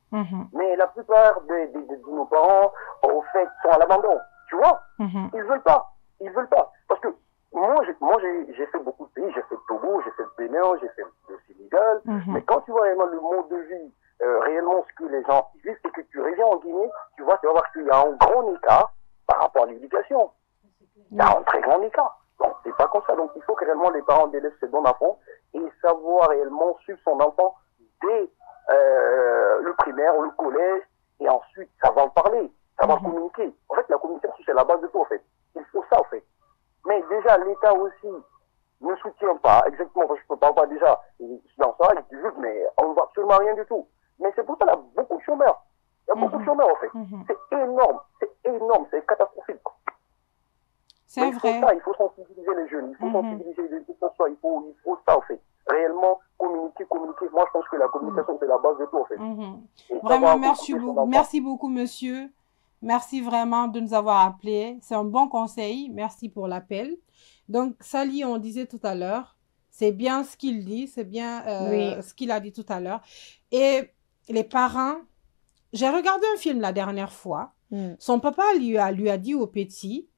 Mais la plupart de nos parents, en fait, sont à l'abandon. Tu vois? Ils veulent pas. Ils veulent pas. Parce que moi, j'ai fait beaucoup de pays. J'ai fait le Togo, j'ai fait le Bénin, j'ai fait le Sénégal. Mais quand tu vois réellement le mode de vie, réellement ce que les gens vivent, et que tu reviens en Guinée, tu vas voir qu'il y a un grand écart par rapport à l'éducation. Il y a un très grand écart. Donc, c'est pas comme ça. Donc, il faut que réellement les parents délaissent ses bons enfants et savoir réellement suivre son enfant dès le primaire ou le collège, et ensuite, savoir parler, savoir communiquer. En fait, la communication, c'est la base de tout, en fait. Il faut ça, en fait. Mais déjà, l'État aussi ne soutient pas, exactement, parce que je ne parle pas déjà dans ça, mais on ne voit absolument rien du tout. Mais c'est pour ça qu'il y a beaucoup de chômeurs. Il y a beaucoup de chômeurs, en fait. C'est énorme, c'est catastrophique. C'est vrai. Il faut sensibiliser les jeunes, il faut sensibiliser les gens, il faut ça, en fait. Réellement, communiquer. Moi, je pense que la communication, c'est la base de tout, en fait. Vraiment, merci beaucoup, monsieur. Merci vraiment de nous avoir appelés. C'est un bon conseil. Merci pour l'appel. Donc, Sally, on disait tout à l'heure, c'est bien ce qu'il dit, c'est bien ce qu'il a dit tout à l'heure. Et les parents, j'ai regardé un film la dernière fois. Son papa lui a dit au petit,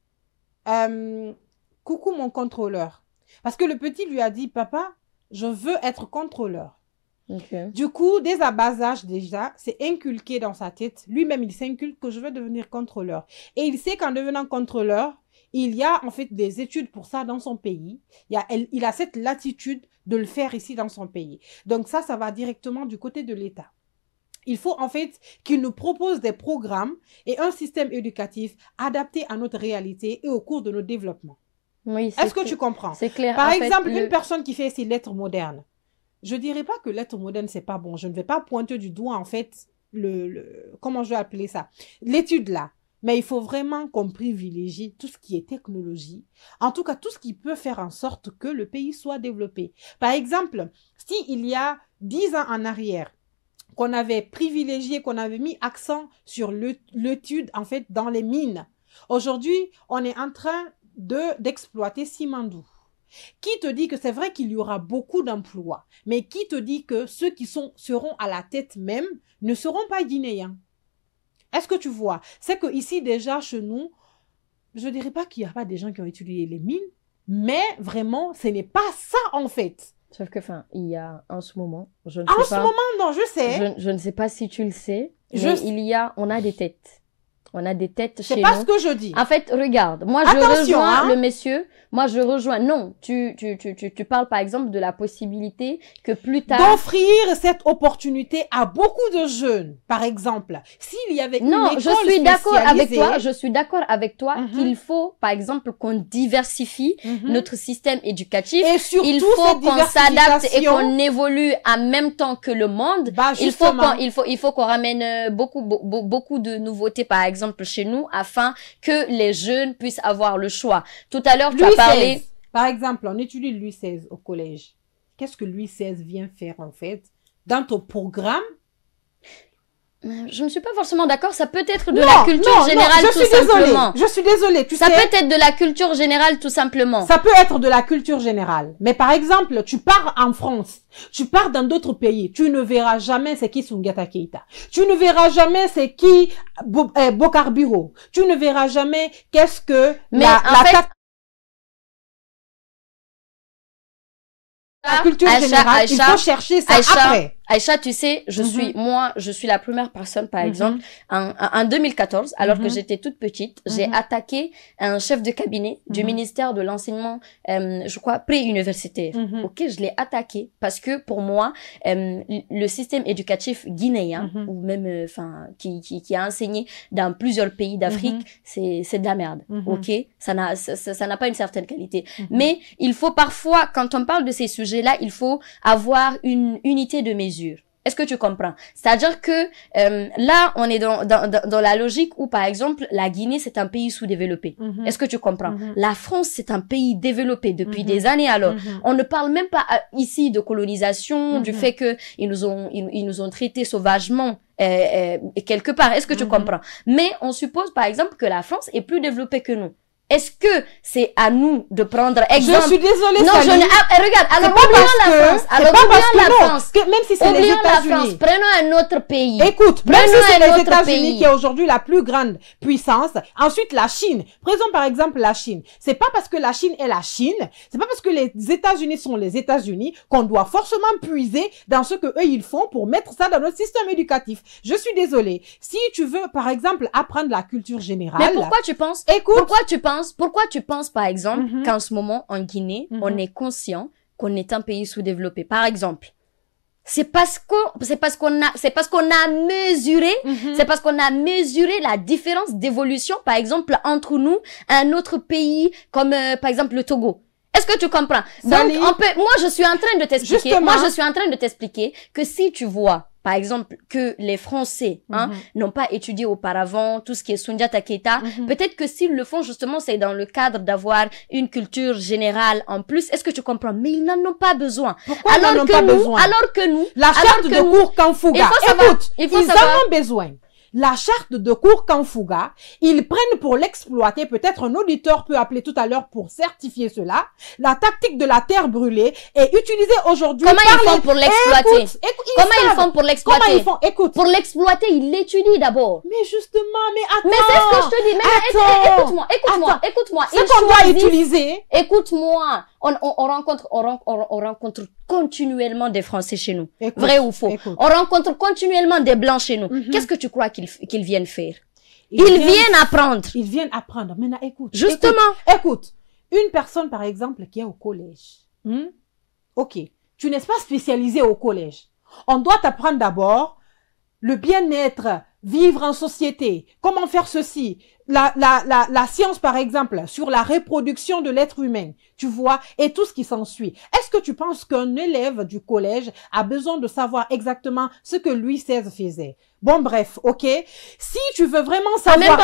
coucou mon contrôleur. Parce que le petit lui a dit, papa, je veux être contrôleur. Du coup, dès à bas âge déjà, c'est inculqué dans sa tête. Lui-même, il s'inculque que je veux devenir contrôleur. Et il sait qu'en devenant contrôleur, il y a en fait des études pour ça dans son pays. Il a cette latitude de le faire ici dans son pays. Donc ça va directement du côté de l'État. Il faut en fait qu'il nous propose des programmes et un système éducatif adapté à notre réalité et au cours de nos développements. Oui, est-ce que tu comprends? C'est clair. Par exemple, une personne qui fait ses lettres modernes, je ne dirais pas que lettres modernes, c'est pas bon. Je ne vais pas pointer du doigt, en fait, comment je vais appeler ça? L'étude là. Mais il faut vraiment qu'on privilégie tout ce qui est technologie. En tout cas, tout ce qui peut faire en sorte que le pays soit développé. Par exemple, si il y a 10 ans en arrière, qu'on avait privilégié, qu'on avait mis accent sur l'étude, en fait, dans les mines. Aujourd'hui, on est en train d'exploiter Simandou. Qui te dit que c'est vrai qu'il y aura beaucoup d'emplois, mais qui te dit que ceux qui seront à la tête même ne seront pas guinéens? Est-ce que tu vois? C'est qu'ici, déjà, chez nous, je ne dirais pas qu'il n'y a pas des gens qui ont étudié les mines, mais vraiment, ce n'est pas ça, en fait. Sauf que, il y a en ce moment, je ne sais. Je ne sais pas si tu le sais, mais on a des têtes. On a des têtes chez nous. C'est pas ce que je dis. En fait, regarde, moi, je rejoins le monsieur. Moi, je rejoins. Non, tu parles par exemple de la possibilité que plus tard... D'offrir cette opportunité à beaucoup de jeunes, par exemple. S'il y avait une école je suis d'accord avec toi qu'il faut, par exemple, qu'on diversifie notre système éducatif. Et surtout, il faut qu'on s'adapte et qu'on évolue en même temps que le monde. Il faut qu'on ramène beaucoup de nouveautés, par exemple, chez nous, afin que les jeunes puissent avoir le choix. Tout à l'heure, tu as parlé... Par exemple, on étudie Louis XVI au collège. Qu'est-ce que Louis XVI vient faire, en fait, dans ton programme? Je ne suis pas forcément d'accord. Ça peut être de la culture générale, tout simplement. Je suis désolée. Ça peut être de la culture générale, tout simplement. Ça peut être de la culture générale. Mais par exemple, tu pars en France, tu pars dans d'autres pays, tu ne verras jamais c'est qui Soundiata Keïta. Tu ne verras jamais c'est qui Bokar Biro. Tu ne verras jamais qu'est-ce que la culture générale. Il faut chercher ça après. Aïcha, tu sais, je suis la première personne, par exemple, en 2014, alors que j'étais toute petite, j'ai attaqué un chef de cabinet du ministère de l'enseignement, je crois, pré-universitaire. Ok, je l'ai attaqué parce que pour moi, le système éducatif guinéen, ou même, qui a enseigné dans plusieurs pays d'Afrique, c'est de la merde. Ok, ça n'a pas une certaine qualité. Mais il faut parfois, quand on parle de ces sujets-là, il faut avoir une unité de mesure. Est-ce que tu comprends? C'est-à-dire que là, on est dans la logique où, par exemple, la Guinée, c'est un pays sous-développé. Est-ce que tu comprends? La France, c'est un pays développé depuis des années. Alors, on ne parle même pas ici de colonisation, du fait qu'ils nous ont traités sauvagement quelque part. Est-ce que tu comprends? Mais on suppose, par exemple, que la France est plus développée que nous. Est-ce que c'est à nous de prendre exemple? Je suis désolée, non, regarde, alors oublions la France. Alors oublions la France. Même si c'est les États-Unis. Prenons un autre pays. Écoute, même si c'est les États-Unis qui est aujourd'hui la plus grande puissance. Ensuite, la Chine. Prenons par exemple la Chine. C'est pas parce que la Chine est la Chine, c'est pas parce que les États-Unis sont les États-Unis qu'on doit forcément puiser dans ce que eux ils font pour mettre ça dans notre système éducatif. Je suis désolée. Si tu veux, par exemple, apprendre la culture générale. Mais pourquoi tu penses? Écoute. Pourquoi tu penses, par exemple, qu'en ce moment, en Guinée, on est conscient qu'on est un pays sous-développé? Par exemple, c'est parce qu'on a mesuré la différence d'évolution, par exemple, entre nous, un autre pays, comme, par exemple, le Togo. Est-ce que tu comprends? Donc, moi, je suis en train de t'expliquer que si tu vois, par exemple, que les Français n'ont pas étudié auparavant tout ce qui est Soundiata Keita, peut-être que s'ils le font, justement, c'est dans le cadre d'avoir une culture générale en plus. Est-ce que tu comprends? Mais ils n'en ont pas besoin. Pourquoi ils n'en ont pas besoin? Alors que nous... La charte de cours Kanfouga, écoute, ils en ont besoin. La charte de cours Kanfouga, ils prennent pour l'exploiter, peut-être un auditeur peut appeler tout à l'heure pour certifier cela. La tactique de la terre brûlée est utilisée aujourd'hui par ils font pour l'exploiter? Comment ils font pour l'exploiter? Comment ils font? Écoute. Pour l'exploiter, ils l'étudient d'abord. Mais justement, mais attends. Mais c'est ce que je te dis. Mais écoute-moi. Ce qu'on doit utiliser. Écoute-moi. On rencontre continuellement des Français chez nous. Vrai ou faux? On rencontre continuellement des Blancs chez nous. Qu'est-ce que tu crois qu'ils viennent faire? Ils viennent apprendre. Ils viennent apprendre. Maintenant, écoute. Justement. Écoute. Une personne, par exemple, qui est au collège. Ok. Tu n'es pas spécialisé au collège. On doit t'apprendre d'abord le bien-être, vivre en société, comment faire ceci. La science, par exemple, sur la reproduction de l'être humain, tu vois, et tout ce qui s'ensuit. Est-ce que tu penses qu'un élève du collège a besoin de savoir exactement ce que Louis XVI faisait? Bon, bref, ok. Si tu veux vraiment savoir... En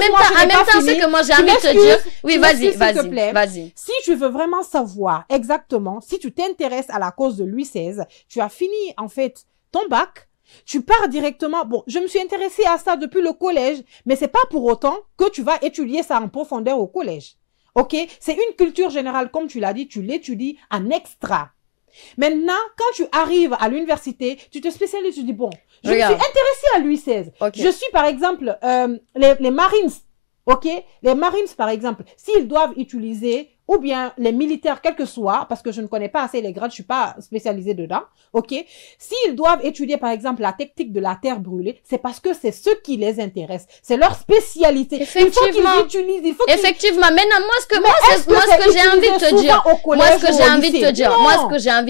même temps, ce que moi j'ai envie de te dire... Oui, vas-y. Si tu veux vraiment savoir exactement, si tu t'intéresses à la cause de Louis XVI, tu as fini, en fait, ton bac, tu pars directement. Bon, je me suis intéressée à ça depuis le collège, mais c'est pas pour autant que tu vas étudier ça en profondeur au collège. Ok? C'est une culture générale, comme tu l'as dit, tu l'étudies en extra. Maintenant, quand tu arrives à l'université, tu te spécialises, tu dis, bon, je me suis intéressée à Louis XVI. Okay. Je suis, par exemple, les Marines. Ok? Les Marines, par exemple, s'ils doivent utiliser, ou bien les militaires, quel que soit, parce que je ne connais pas assez les grades, je suis pas spécialisée dedans, ok? S'ils doivent étudier, par exemple, la technique de la terre brûlée, c'est parce que c'est ce qui les intéresse. C'est leur spécialité. Effectivement. Il faut qu'ils utilisent, Effectivement. Maintenant, moi, ce que j'ai envie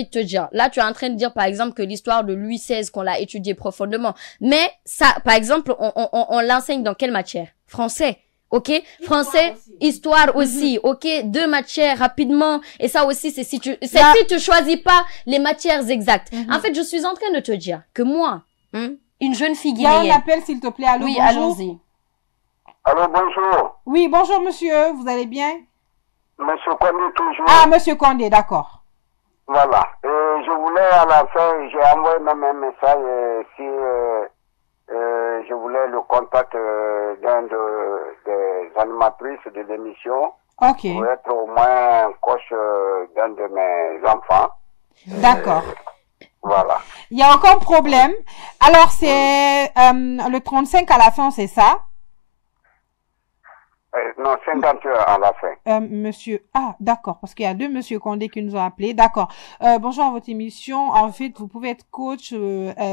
de te dire, là, tu es en train de dire, par exemple, que l'histoire de Louis XVI, qu'on l'a étudiée profondément. Mais ça, par exemple, on l'enseigne dans quelle matière? Français. Ok, français, histoire aussi, ok, 2 matières rapidement, et ça aussi c'est si tu choisis pas les matières exactes. En fait, je suis en train de te dire que moi, une jeune fille guinéenne. Il y a un appel s'il te plaît, allô, oui, bonjour. Allons-y. Allô, bonjour. Oui, bonjour monsieur, vous allez bien? Monsieur Condé toujours. Ah, monsieur Condé, d'accord. Voilà, je voulais à la fin, j'ai envoyé même un message si je voulais le contact d'un des animatrices de l'émission. Ok. Pour être au moins coach d'un de mes enfants. D'accord. Voilà. Il n'y a aucun problème. Alors, c'est le 35 à la fin, c'est ça? Non, 50 heures à la fin. Monsieur, d'accord, parce qu'il y a 2 Monsieur Condé qui nous ont appelés. D'accord. Bonjour à votre émission. En fait, vous pouvez être coach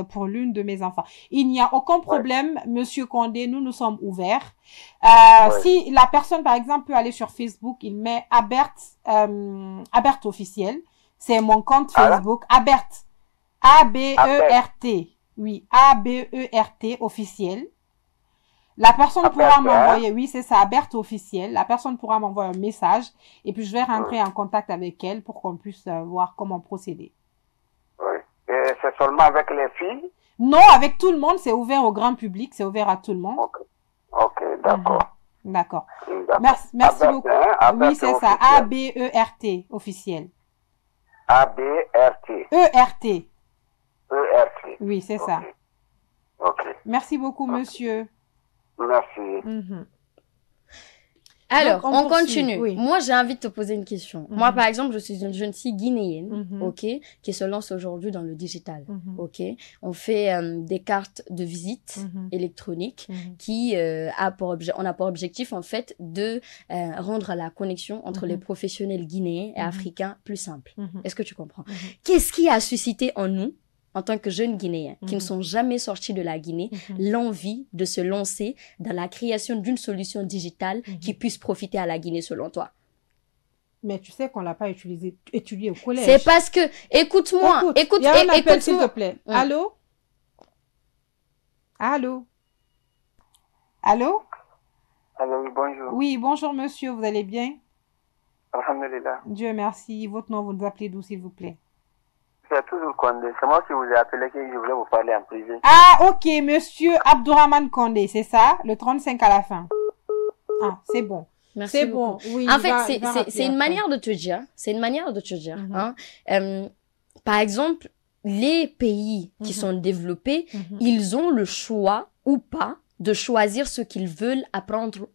pour l'une de mes enfants. Il n'y a aucun problème, Monsieur Condé. Nous sommes ouverts. Si la personne, par exemple, peut aller sur Facebook, il met Abert officiel. C'est mon compte Facebook. Abert. A-B-E-R-T. Oui, A-B-E-R-T officiel. La personne pourra m'envoyer, oui, c'est ça, Abert officiel. La personne pourra m'envoyer un message et puis je vais rentrer en contact avec elle pour qu'on puisse voir comment procéder. Oui. Et c'est seulement avec les filles? Non, avec tout le monde. C'est ouvert au grand public. C'est ouvert à tout le monde. Ok, d'accord. D'accord. Merci beaucoup. Oui, c'est ça. A-B-E-R-T officiel. A-B-R-T. E-R-T. E-R-T. Oui, c'est ça. Ok. Merci beaucoup, monsieur. Merci. Alors, donc, on continue. Oui. Moi, j'ai envie de te poser une question. Moi, par exemple, je suis une jeune fille guinéenne, ok, qui se lance aujourd'hui dans le digital, ok. On fait des cartes de visite électroniques qui on a pour objectif, en fait, de rendre la connexion entre les professionnels guinéens et africains plus simple. Est-ce que tu comprends? Qu'est-ce qui a suscité en nous, en tant que jeunes Guinéens, qui ne sont jamais sortis de la Guinée, l'envie de se lancer dans la création d'une solution digitale qui puisse profiter à la Guinée, selon toi? Mais tu sais qu'on l'a pas étudié au collège. C'est parce que, écoute-moi, il y a un appel, s'il te plaît. Allô? Allô, oui, bonjour. Oui, bonjour monsieur, vous allez bien? Alhamdulillah. Dieu merci. Votre nom, vous nous appelez d'où, s'il vous plaît? C'est toujours Condé. C'est moi qui vous ai appelé, que je voulais vous parler en privé. Ah, ok, monsieur Abdourahmane Condé, c'est ça? Le 35 à la fin. Ah, c'est bon. Merci c'est beaucoup. bon. Oui, en fait, c'est une manière de te dire. C'est une manière de te dire. Par exemple, les pays qui sont développés, ils ont le choix ou pas de choisir ce qu'ils veulent apprendre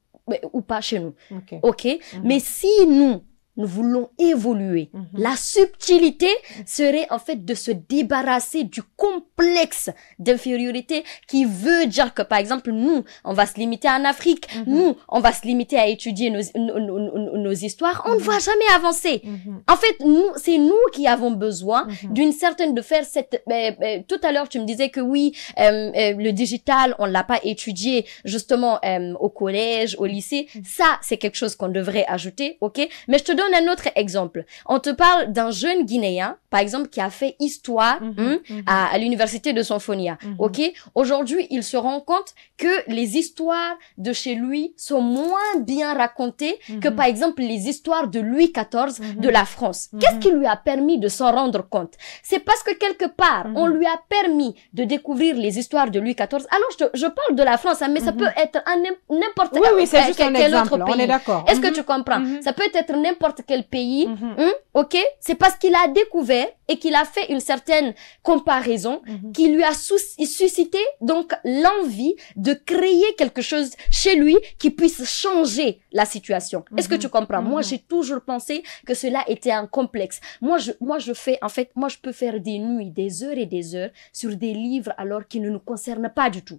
ou pas chez nous. Ok? Mais si nous voulons évoluer, la subtilité serait en fait de se débarrasser du complexe d'infériorité qui veut dire que, par exemple, nous, on va se limiter en Afrique, nous, on va se limiter à étudier nos histoires, on ne va jamais avancer. En fait, c'est nous qui avons besoin d'une certaine, de faire cette... tout à l'heure, tu me disais que oui, le digital, on ne l'a pas étudié justement au collège, au lycée. Ça, c'est quelque chose qu'on devrait ajouter, ok? Mais je te donne un autre exemple. On te parle d'un jeune Guinéen, par exemple, qui a fait histoire à l'université de Sonfonia. Ok? Aujourd'hui, il se rend compte que les histoires de chez lui sont moins bien racontées que, par exemple, les histoires de Louis XIV de la France. Qu'est-ce qui lui a permis de s'en rendre compte? C'est parce que quelque part, on lui a permis de découvrir les histoires de Louis XIV. Alors, je parle de la France, hein, mais ça peut être n'importe quel autre pays. On est d'accord. Est-ce que tu comprends? Ça peut être n'importe quel pays, ok? C'est parce qu'il a découvert et qu'il a fait une certaine comparaison qui lui a suscité donc l'envie de créer quelque chose chez lui qui puisse changer la situation. Est-ce que tu comprends? Moi, j'ai toujours pensé que cela était un complexe. Moi, je fais, en fait, moi, je peux faire des nuits, des heures et des heures sur des livres alors qui ne nous concernent pas du tout.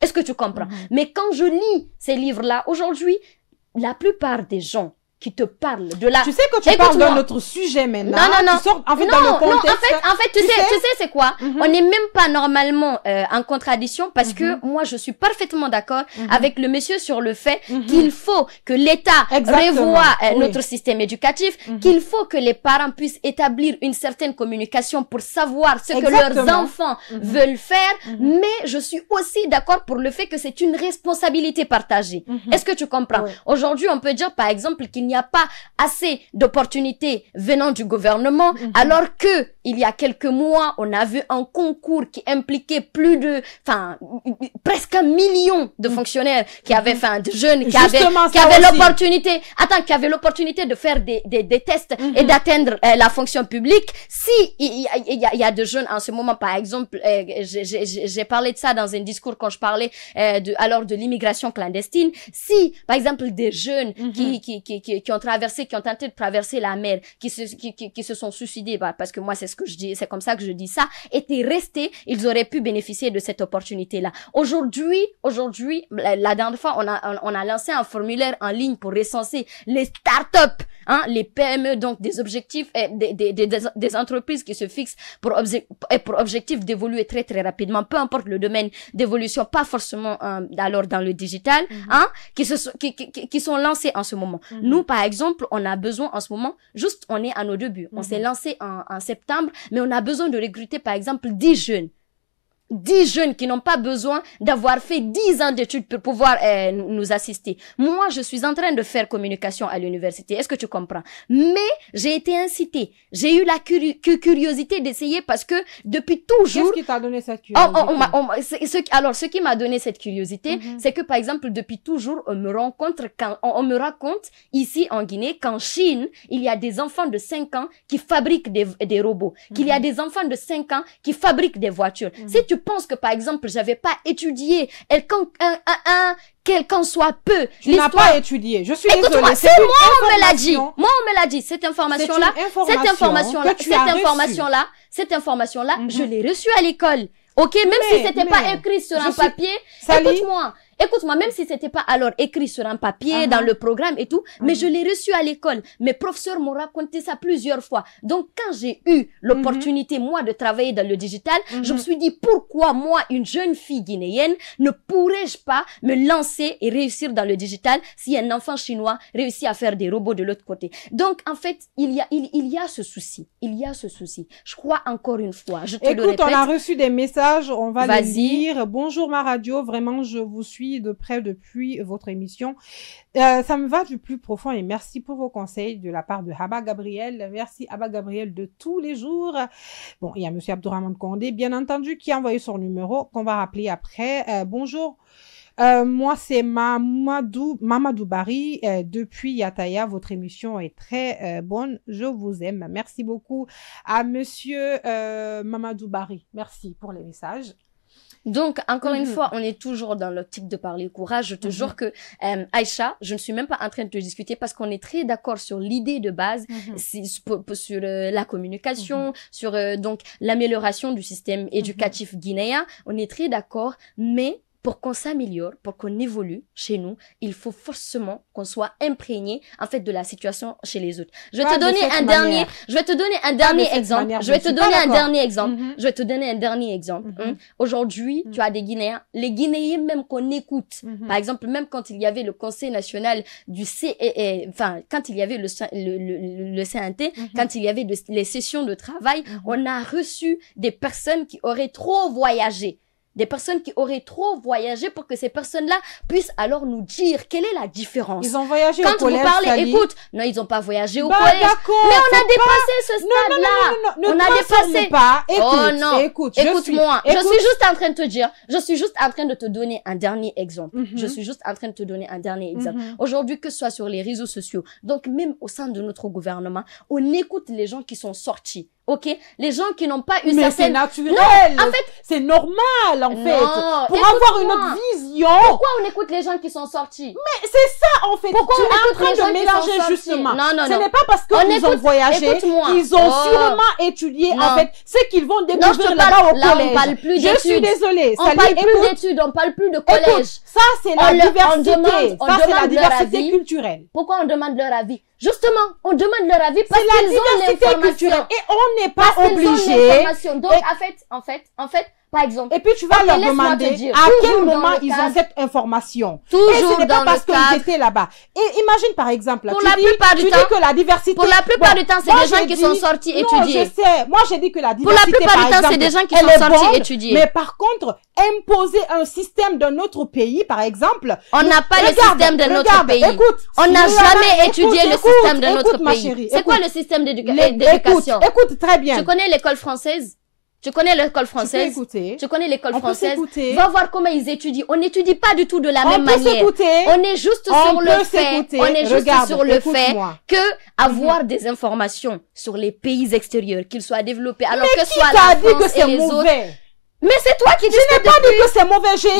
Est-ce que tu comprends? Mais quand je lis ces livres-là, aujourd'hui, la plupart des gens qui te parle de la... Tu sais que tu parles d'un autre sujet maintenant. Non. Tu sors, en fait, dans le contexte... en fait, tu sais c'est quoi? On n'est même pas normalement en contradiction parce que moi, je suis parfaitement d'accord avec le monsieur sur le fait qu'il faut que l'État revoie notre système éducatif, qu'il faut que les parents puissent établir une certaine communication pour savoir ce que leurs enfants veulent faire, mais je suis aussi d'accord pour le fait que c'est une responsabilité partagée. Est-ce que tu comprends? Aujourd'hui, on peut dire, par exemple, qu'il n'y a pas assez d'opportunités venant du gouvernement, alors que il y a quelques mois, on a vu un concours qui impliquait presque 1 million de fonctionnaires qui avaient, de jeunes qui avaient l'opportunité, qui avaient l'opportunité de faire des tests et d'atteindre la fonction publique. Si il y a de jeunes en ce moment, par exemple, j'ai parlé de ça dans un discours quand je parlais de l'immigration clandestine. Si, par exemple, des jeunes ont tenté de traverser la mer, qui se sont suicidés, parce que moi c'est ce que je dis, c'est comme ça que je dis ça, étaient restés, ils auraient pu bénéficier de cette opportunité-là. Aujourd'hui, la dernière fois, on a lancé un formulaire en ligne pour recenser les startups, les PME, donc des objectifs, des entreprises qui se fixent pour objectif d'évoluer très très rapidement, peu importe le domaine d'évolution, pas forcément alors dans le digital, qui sont lancés en ce moment. Nous, par exemple, on a besoin en ce moment, juste on est à nos débuts, on s'est lancé en septembre, mais on a besoin de recruter par exemple 10 jeunes. 10 jeunes qui n'ont pas besoin d'avoir fait 10 ans d'études pour pouvoir nous assister. Moi, je suis en train de faire communication à l'université. Est-ce que tu comprends? Mais j'ai été incitée. J'ai eu la curiosité d'essayer parce que depuis toujours... Qu'est-ce qui t'a donné cette curiosité? Alors, ce qui m'a donné cette curiosité, c'est que, par exemple, depuis toujours, on me raconte ici en Guinée qu'en Chine, il y a des enfants de 5 ans qui fabriquent des robots, qu'il y a des enfants de 5 ans qui fabriquent des voitures. Si tu penses que, par exemple, j'avais pas étudié quelqu'un soit peu. Tu n'as pas étudié. Je suis désolée. Écoute-moi, c'est moi, on me l'a dit. Moi, on me l'a dit. Cette information-là, je l'ai reçue à l'école. Ok, même si c'était pas écrit sur un papier. Écoute-moi, même si c'était pas alors écrit sur un papier, dans le programme et tout, mais je l'ai reçu à l'école. Mes professeurs m'ont raconté ça plusieurs fois. Donc, quand j'ai eu l'opportunité, moi, de travailler dans le digital, je me suis dit, pourquoi moi, une jeune fille guinéenne, ne pourrais-je pas me lancer et réussir dans le digital si un enfant chinois réussit à faire des robots de l'autre côté? Donc, en fait, il y a ce souci. Je crois encore une fois, je te le répète. Écoute, on a reçu des messages, on va les lire. Bonjour ma radio, vraiment, je vous suis de près depuis votre émission. Ça me va du plus profond et merci pour vos conseils de la part de Abba Gabriel. Merci Abba Gabriel de tous les jours. Bon, il y a monsieur Abdourahmane Condé, bien entendu, qui a envoyé son numéro qu'on va rappeler après. Bonjour. Moi, c'est Mamadou Bari depuis Yataya. Votre émission est très bonne. Je vous aime. Merci beaucoup à monsieur Mamadou Bari. Merci pour les messages. Donc, encore une fois, on est toujours dans l'optique de parler courage. Je te jure que, Aïcha, je ne suis même pas en train de te discuter parce qu'on est très d'accord sur l'idée de base, sur la communication, sur donc l'amélioration du système éducatif guinéen. On est très d'accord, mais pour qu'on s'améliore, pour qu'on évolue chez nous, il faut forcément qu'on soit imprégné en fait de la situation chez les autres. Je vais te donner un dernier exemple. Aujourd'hui, tu as des Guinéens, les Guinéens même qu'on écoute. Par exemple, même quand il y avait le Conseil national du quand il y avait le CNT, quand il y avait les sessions de travail, on a reçu des personnes qui auraient trop voyagé. Des personnes qui auraient trop voyagé pour que ces personnes-là puissent alors nous dire quelle est la différence. Ils ont voyagé au collège. Quand vous parlez, écoute, non, ils n'ont pas voyagé au collège. Mais on a dépassé ce stade-là. On a dépassé. Écoute, écoute-moi. Je suis juste en train de te donner un dernier exemple. Aujourd'hui, que ce soit sur les réseaux sociaux, donc même au sein de notre gouvernement, on écoute les gens qui sont sortis. Ok, les gens qui n'ont pas eu mais c'est naturel. Non, en fait, c'est normal en fait. Pour avoir une autre vision. Pourquoi on écoute les gens qui sont sortis? Mais c'est ça en fait. Pourquoi tu es en train de mélanger justement. Non. Ce n'est pas parce qu'ils ont voyagé qu'ils ont sûrement étudié en fait ce qu'ils vont découvrir là-bas au collège. On parle plus d'études. Je suis désolée. On parle plus d'études, on parle plus de collège. Écoute, ça c'est la diversité. Ça c'est la diversité culturelle. Pourquoi on demande leur avis? Justement, on demande leur avis parce qu'ils ont l'information. Et on n'est pas obligé. Donc, en fait, par exemple. Et puis, tu vas leur demander à quel moment ils ont cette information. Toujours et ce n'est pas dans parce qu'ils étaient là-bas. Et imagine, par exemple, pour la plupart du temps, que la diversité. Pour la plupart du temps, c'est des gens qui sont sortis étudier. Non, je sais. Moi, j'ai dit que la diversité, pour la plupart du temps, c'est des gens qui sont sortis étudier. Mais par contre, imposer un système d'un autre pays, par exemple. On n'a pas le système de notre pays. On n'a jamais étudié le système de notre pays. C'est quoi le système d'éducation? Écoute très bien. Tu connais l'école française? Tu connais l'école française? Tu connais l'école française? Va voir comment ils étudient. On n'étudie pas du tout de la même manière. On est juste sur le fait. On est juste sur le fait que avoir des informations sur les pays extérieurs, qu'ils soient développés, alors que ce soit la France et les autres. Mais c'est toi qui dis je n'ai pas dit que c'est mauvais, j'ai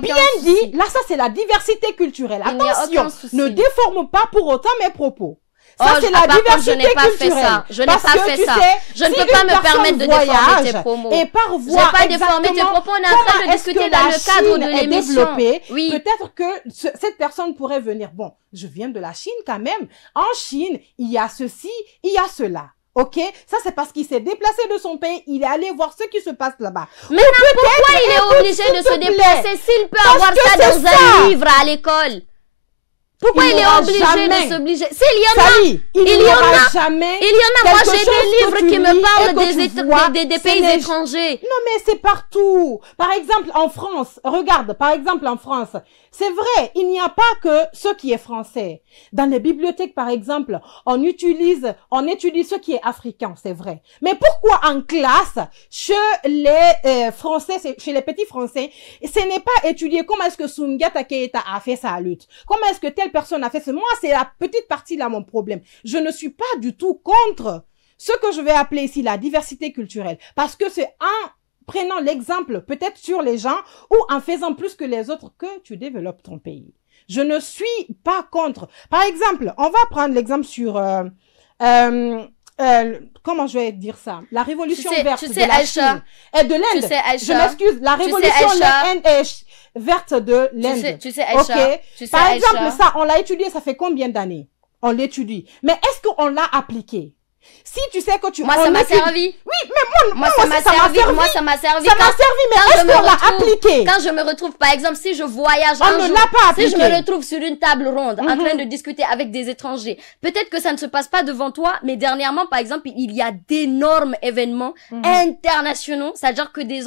bien dit, là ça c'est la diversité culturelle. Attention, ne déforme pas pour autant mes propos. Ça, c'est la diversité culturelle. Je n'ai pas fait ça. Je ne peux pas me permettre de déformer tes propos. Et par voie, je n'ai pas déformé tes propos. On est en train de discuter dans le cadre de l'émission. Oui. Peut-être que cette personne pourrait venir. Bon, je viens de la Chine quand même. En Chine, il y a ceci, il y a cela. Ok, ça c'est parce qu'il s'est déplacé de son pays, il est allé voir ce qui se passe là-bas. Mais pourquoi il est obligé de se déplacer s'il peut avoir ça dans un livre à l'école? Pourquoi il est obligé de s'obliger? S'il y en a, il y en a. Moi, j'ai des livres qui me parlent des pays étrangers. Non, mais c'est partout. Par exemple, en France, regarde, par exemple, en France, c'est vrai, il n'y a pas que ce qui est français. Dans les bibliothèques, par exemple, on étudie ce qui est africain, c'est vrai. Mais pourquoi en classe, chez les Français, chez les petits Français, ce n'est pas étudié comment est-ce que Soundiata Keita a fait sa lutte? Comment est-ce que telle personne a fait ça? Moi, c'est la petite partie là mon problème. Je ne suis pas du tout contre ce que je vais appeler ici la diversité culturelle. Parce que c'est prenant l'exemple peut-être sur les gens ou en faisant plus que les autres que tu développes ton pays. Je ne suis pas contre. Par exemple, on va prendre l'exemple sur... comment je vais dire ça? La révolution verte de la Chine et de l'Inde. Je m'excuse, la révolution verte de l'Inde. Tu sais, Aïcha, par exemple, ça, on l'a étudié, ça fait combien d'années? On l'étudie. Mais est-ce qu'on l'a appliqué? Si tu sais que tu... Moi, ça m'a servi. Oui, mais moi ça m'a servi. Moi, ça m'a servi. Ça m'a servi, mais est-ce qu'on l'a appliqué? Quand je me retrouve, par exemple, si je voyage un jour, si je me retrouve sur une table ronde, en train de discuter avec des étrangers, peut-être que ça ne se passe pas devant toi, mais dernièrement, par exemple, il y a d'énormes événements internationaux. C'est-à-dire que des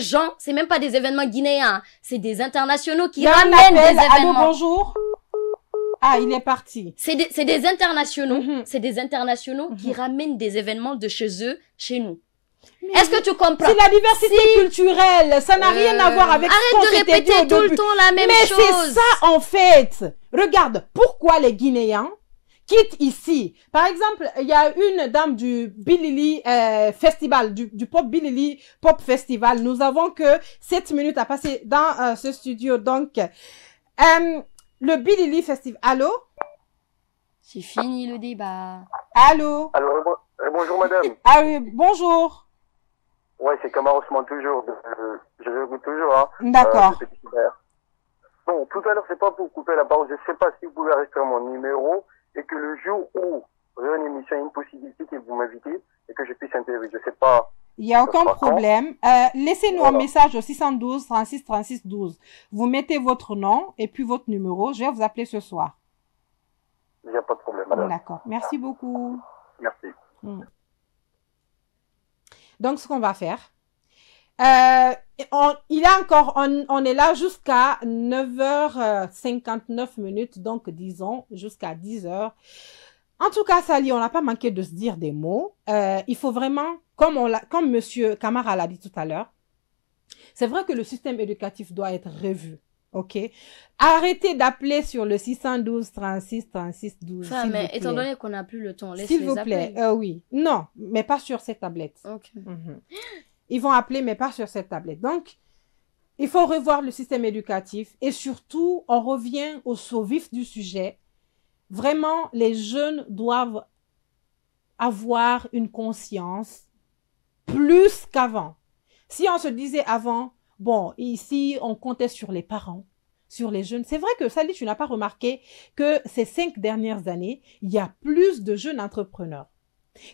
gens, c'est même pas des événements guinéens, c'est des internationaux qui ramènent des événements. Allô, bonjour. Ah, il est parti. C'est des internationaux, c'est des internationaux qui ramènent des événements de chez eux, chez nous. Est-ce que tu comprends? C'est la diversité culturelle, ça n'a rien à voir avec ce qu'on s'était dit au début. Arrête de répéter tout le temps la même chose. Mais c'est ça en fait. Regarde, pourquoi les Guinéens quittent ici? Par exemple, il y a une dame du Bilili Festival, du Pop Bilili Pop Festival. Nous avons que 7 minutes à passer dans ce studio. Donc, le Bilili Festival. Allô? C'est fini le débat. Allô? Alors, bonjour madame. Ah oui, bonjour. Ouais, c'est Kamar Ousmane toujours. Je l'écoute toujours. Hein. D'accord. Bon, tout à l'heure, c'est pas pour couper la parole. Je sais pas si vous pouvez rester mon numéro et que le jour où j'ai une émission, une possibilité que vous m'invitez et que je puisse intervenir. Je sais pas. Il n'y a aucun problème. Laissez-nous un message au 612 36 36 12. Vous mettez votre nom et puis votre numéro. Je vais vous appeler ce soir. Il n'y a pas de problème, madame. D'accord. Merci beaucoup. Merci. Donc, ce qu'on va faire, on est là jusqu'à 9h59 minutes, donc disons jusqu'à 10h. En tout cas, Sali, on n'a pas manqué de se dire des mots. Il faut vraiment, comme Monsieur Kamara l'a dit tout à l'heure, c'est vrai que le système éducatif doit être revu. OK? Arrêtez d'appeler sur le 612 36 36 12. Ça, mais étant donné qu'on n'a plus le temps, laisse s'il vous plaît. Oui. Non, mais pas sur cette tablette. OK. Ils vont appeler, mais pas sur cette tablette. Donc, il faut revoir le système éducatif et surtout, on revient au vif du sujet. Vraiment, les jeunes doivent avoir une conscience plus qu'avant. Si on se disait avant, bon, ici, on comptait sur les parents, sur les jeunes. C'est vrai que, Sali, tu n'as pas remarqué que ces 5 dernières années, il y a plus de jeunes entrepreneurs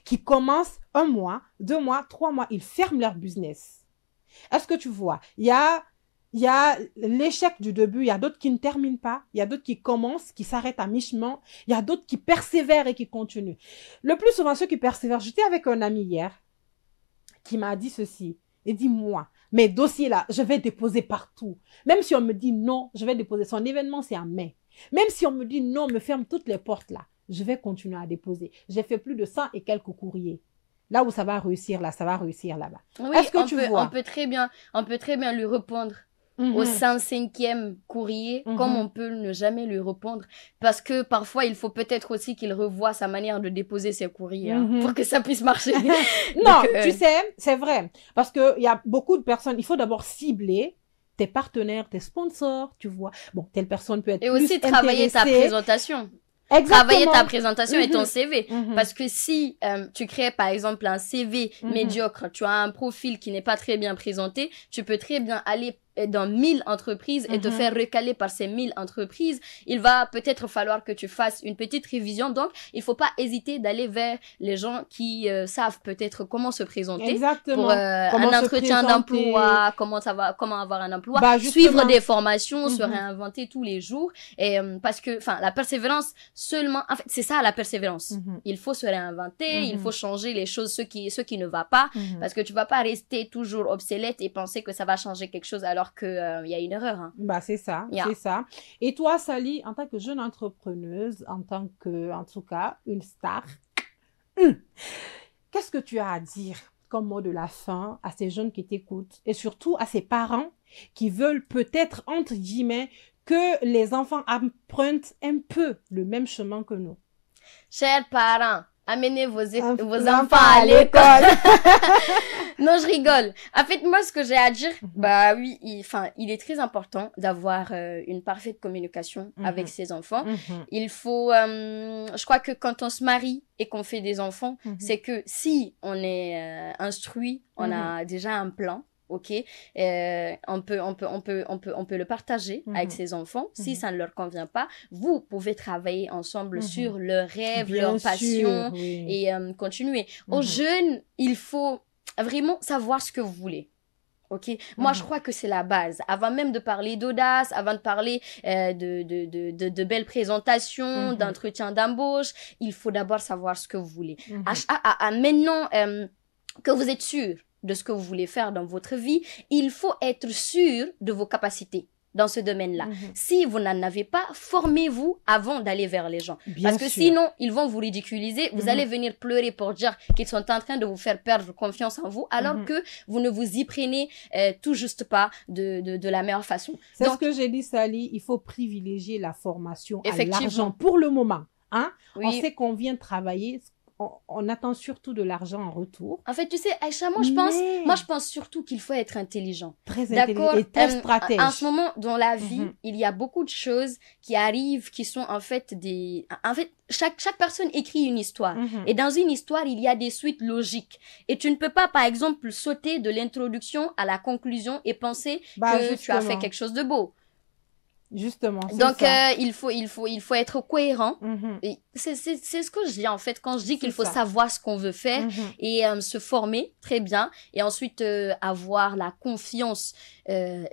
qui commencent 1 mois, 2 mois, 3 mois, ils ferment leur business. Est-ce que tu vois? Il y a l'échec du début, il y a d'autres qui ne terminent pas, il y a d'autres qui commencent, qui s'arrêtent à mi-chemin, il y a d'autres qui persévèrent et qui continuent. Le plus souvent, ceux qui persévèrent, j'étais avec un ami hier qui m'a dit ceci. Il dit, moi, mes dossiers là, je vais déposer partout. Même si on me dit non, je vais déposer. Son événement, c'est en mai. Même si on me dit non, me ferme toutes les portes là, je vais continuer à déposer. J'ai fait plus de 100 et quelques courriers. Là où ça va réussir, là, ça va réussir là-bas. Oui, est-ce que tu vois? On peut très bien lui répondre. au 105e courrier, comme on peut ne jamais lui répondre. Parce que parfois, il faut peut-être aussi qu'il revoie sa manière de déposer ses courriers pour que ça puisse marcher. Non, tu sais, c'est vrai. Parce qu'il y a beaucoup de personnes, il faut d'abord cibler tes partenaires, tes sponsors, tu vois. Bon, telle personne peut être plus intéressée. Et aussi travailler ta présentation. Exactement. Travailler ta présentation et ton CV. Parce que si tu crées par exemple un CV médiocre, tu as un profil qui n'est pas très bien présenté, tu peux très bien aller dans 1000 entreprises et te faire recaler par ces 1000 entreprises. Il va peut-être falloir que tu fasses une petite révision. Donc, il ne faut pas hésiter d'aller vers les gens qui savent peut-être comment se présenter. Exactement. Pour un entretien d'emploi, comment avoir un emploi, suivre des formations, se réinventer tous les jours. Et parce que, la persévérance seulement, en fait, c'est ça la persévérance. Il faut se réinventer, il faut changer les choses, ce qui ne va pas, parce que tu ne vas pas rester toujours obsolète et penser que ça va changer quelque chose alors qu'il y a une erreur. Hein. C'est ça, c'est ça. Et toi, Sally, en tant que jeune entrepreneuse, en tout cas, une star, qu'est-ce que tu as à dire comme mot de la fin à ces jeunes qui t'écoutent et surtout à ces parents qui veulent peut-être, entre guillemets, que les enfants empruntent un peu le même chemin que nous? Chers parents, amenez vos enfants à l'école. Non, je rigole. En fait, moi, ce que j'ai à dire, oui, il est très important d'avoir une parfaite communication avec ses enfants. Il faut, je crois que quand on se marie et qu'on fait des enfants, c'est que si on est instruit, on a déjà un plan. Ok, on peut le partager avec ses enfants. Si ça ne leur convient pas, vous pouvez travailler ensemble sur leurs rêves, leurs passions et continuer. Aux jeunes, il faut vraiment savoir ce que vous voulez. Ok, moi je crois que c'est la base. Avant même de parler d'audace, avant de parler de belles présentations, d'entretien d'embauche, il faut d'abord savoir ce que vous voulez. Maintenant que vous êtes sûr de ce que vous voulez faire dans votre vie, il faut être sûr de vos capacités dans ce domaine-là. Si vous n'en avez pas, formez-vous avant d'aller vers les gens. Parce que sinon, ils vont vous ridiculiser. Vous allez venir pleurer pour dire qu'ils sont en train de vous faire perdre confiance en vous, alors que vous ne vous y prenez tout juste pas de la meilleure façon. C'est ce que j'ai dit, Sally. Il faut privilégier la formation à l'argent pour le moment. Hein? On sait qu'on vient travailler. On attend surtout de l'argent en retour. En fait, tu sais, Aïcha, moi, je pense surtout qu'il faut être intelligent. Très intelligent et très stratège. En ce moment, dans la vie, il y a beaucoup de choses qui arrivent, qui sont en fait chaque personne écrit une histoire. Et dans une histoire, il y a des suites logiques. Et tu ne peux pas, par exemple, sauter de l'introduction à la conclusion et penser que tu as fait quelque chose de beau. Justement. Donc, il faut être cohérent. C'est ce que je dis en fait quand je dis qu'il faut savoir ce qu'on veut faire et se former très bien et ensuite avoir la confiance des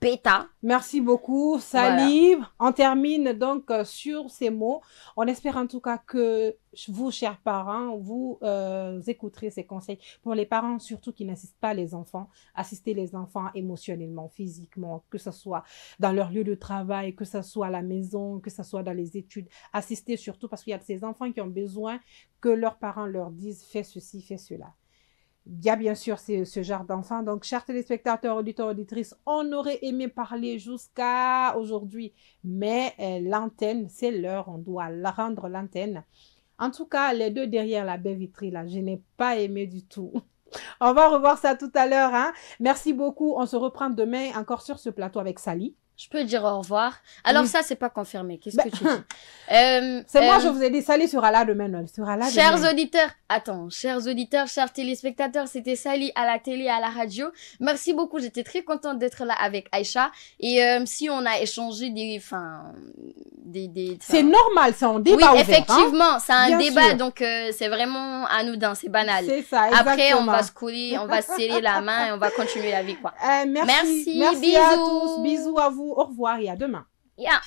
bêtas. Merci beaucoup, Sally. Voilà. On termine donc sur ces mots. On espère en tout cas que vous, chers parents, vous écouterez ces conseils. Pour les parents, surtout qui n'assistent pas les enfants, assistez les enfants émotionnellement, physiquement, que ce soit dans leur lieu de travail, que ce soit à la maison, que ce soit dans les études. Assistez surtout parce qu'il y a ces enfants qui ont besoin que leurs parents leur disent « fais ceci, fais cela ». Il y a bien sûr ce genre d'enfants. Donc, chers téléspectateurs, auditeurs, auditrices, on aurait aimé parler jusqu'à aujourd'hui. Mais l'antenne, c'est l'heure. On doit rendre l'antenne. En tout cas, les deux derrière la baie vitrée, là, je n'ai pas aimé du tout. On va revoir ça tout à l'heure. Hein. Merci beaucoup. On se reprend demain encore sur ce plateau avec Sally. Je peux dire au revoir. Alors ça, c'est pas confirmé. Qu'est-ce que tu dis? C'est moi, je vous ai dit, Sally sera là demain. Chers auditeurs, chers téléspectateurs, c'était Sally à la télé, à la radio. Merci beaucoup. J'étais très contente d'être là avec Aïcha. Et si on a échangé c'est normal, c'est un débat ouvert. Oui, effectivement, c'est un débat. Donc, c'est vraiment anodin, c'est banal. C'est ça, exactement. Après, on va se coller, on va se serrer la main et on va continuer la vie, quoi. Merci bisous. À tous. Bisous à vous. Au revoir et à demain. Yeah.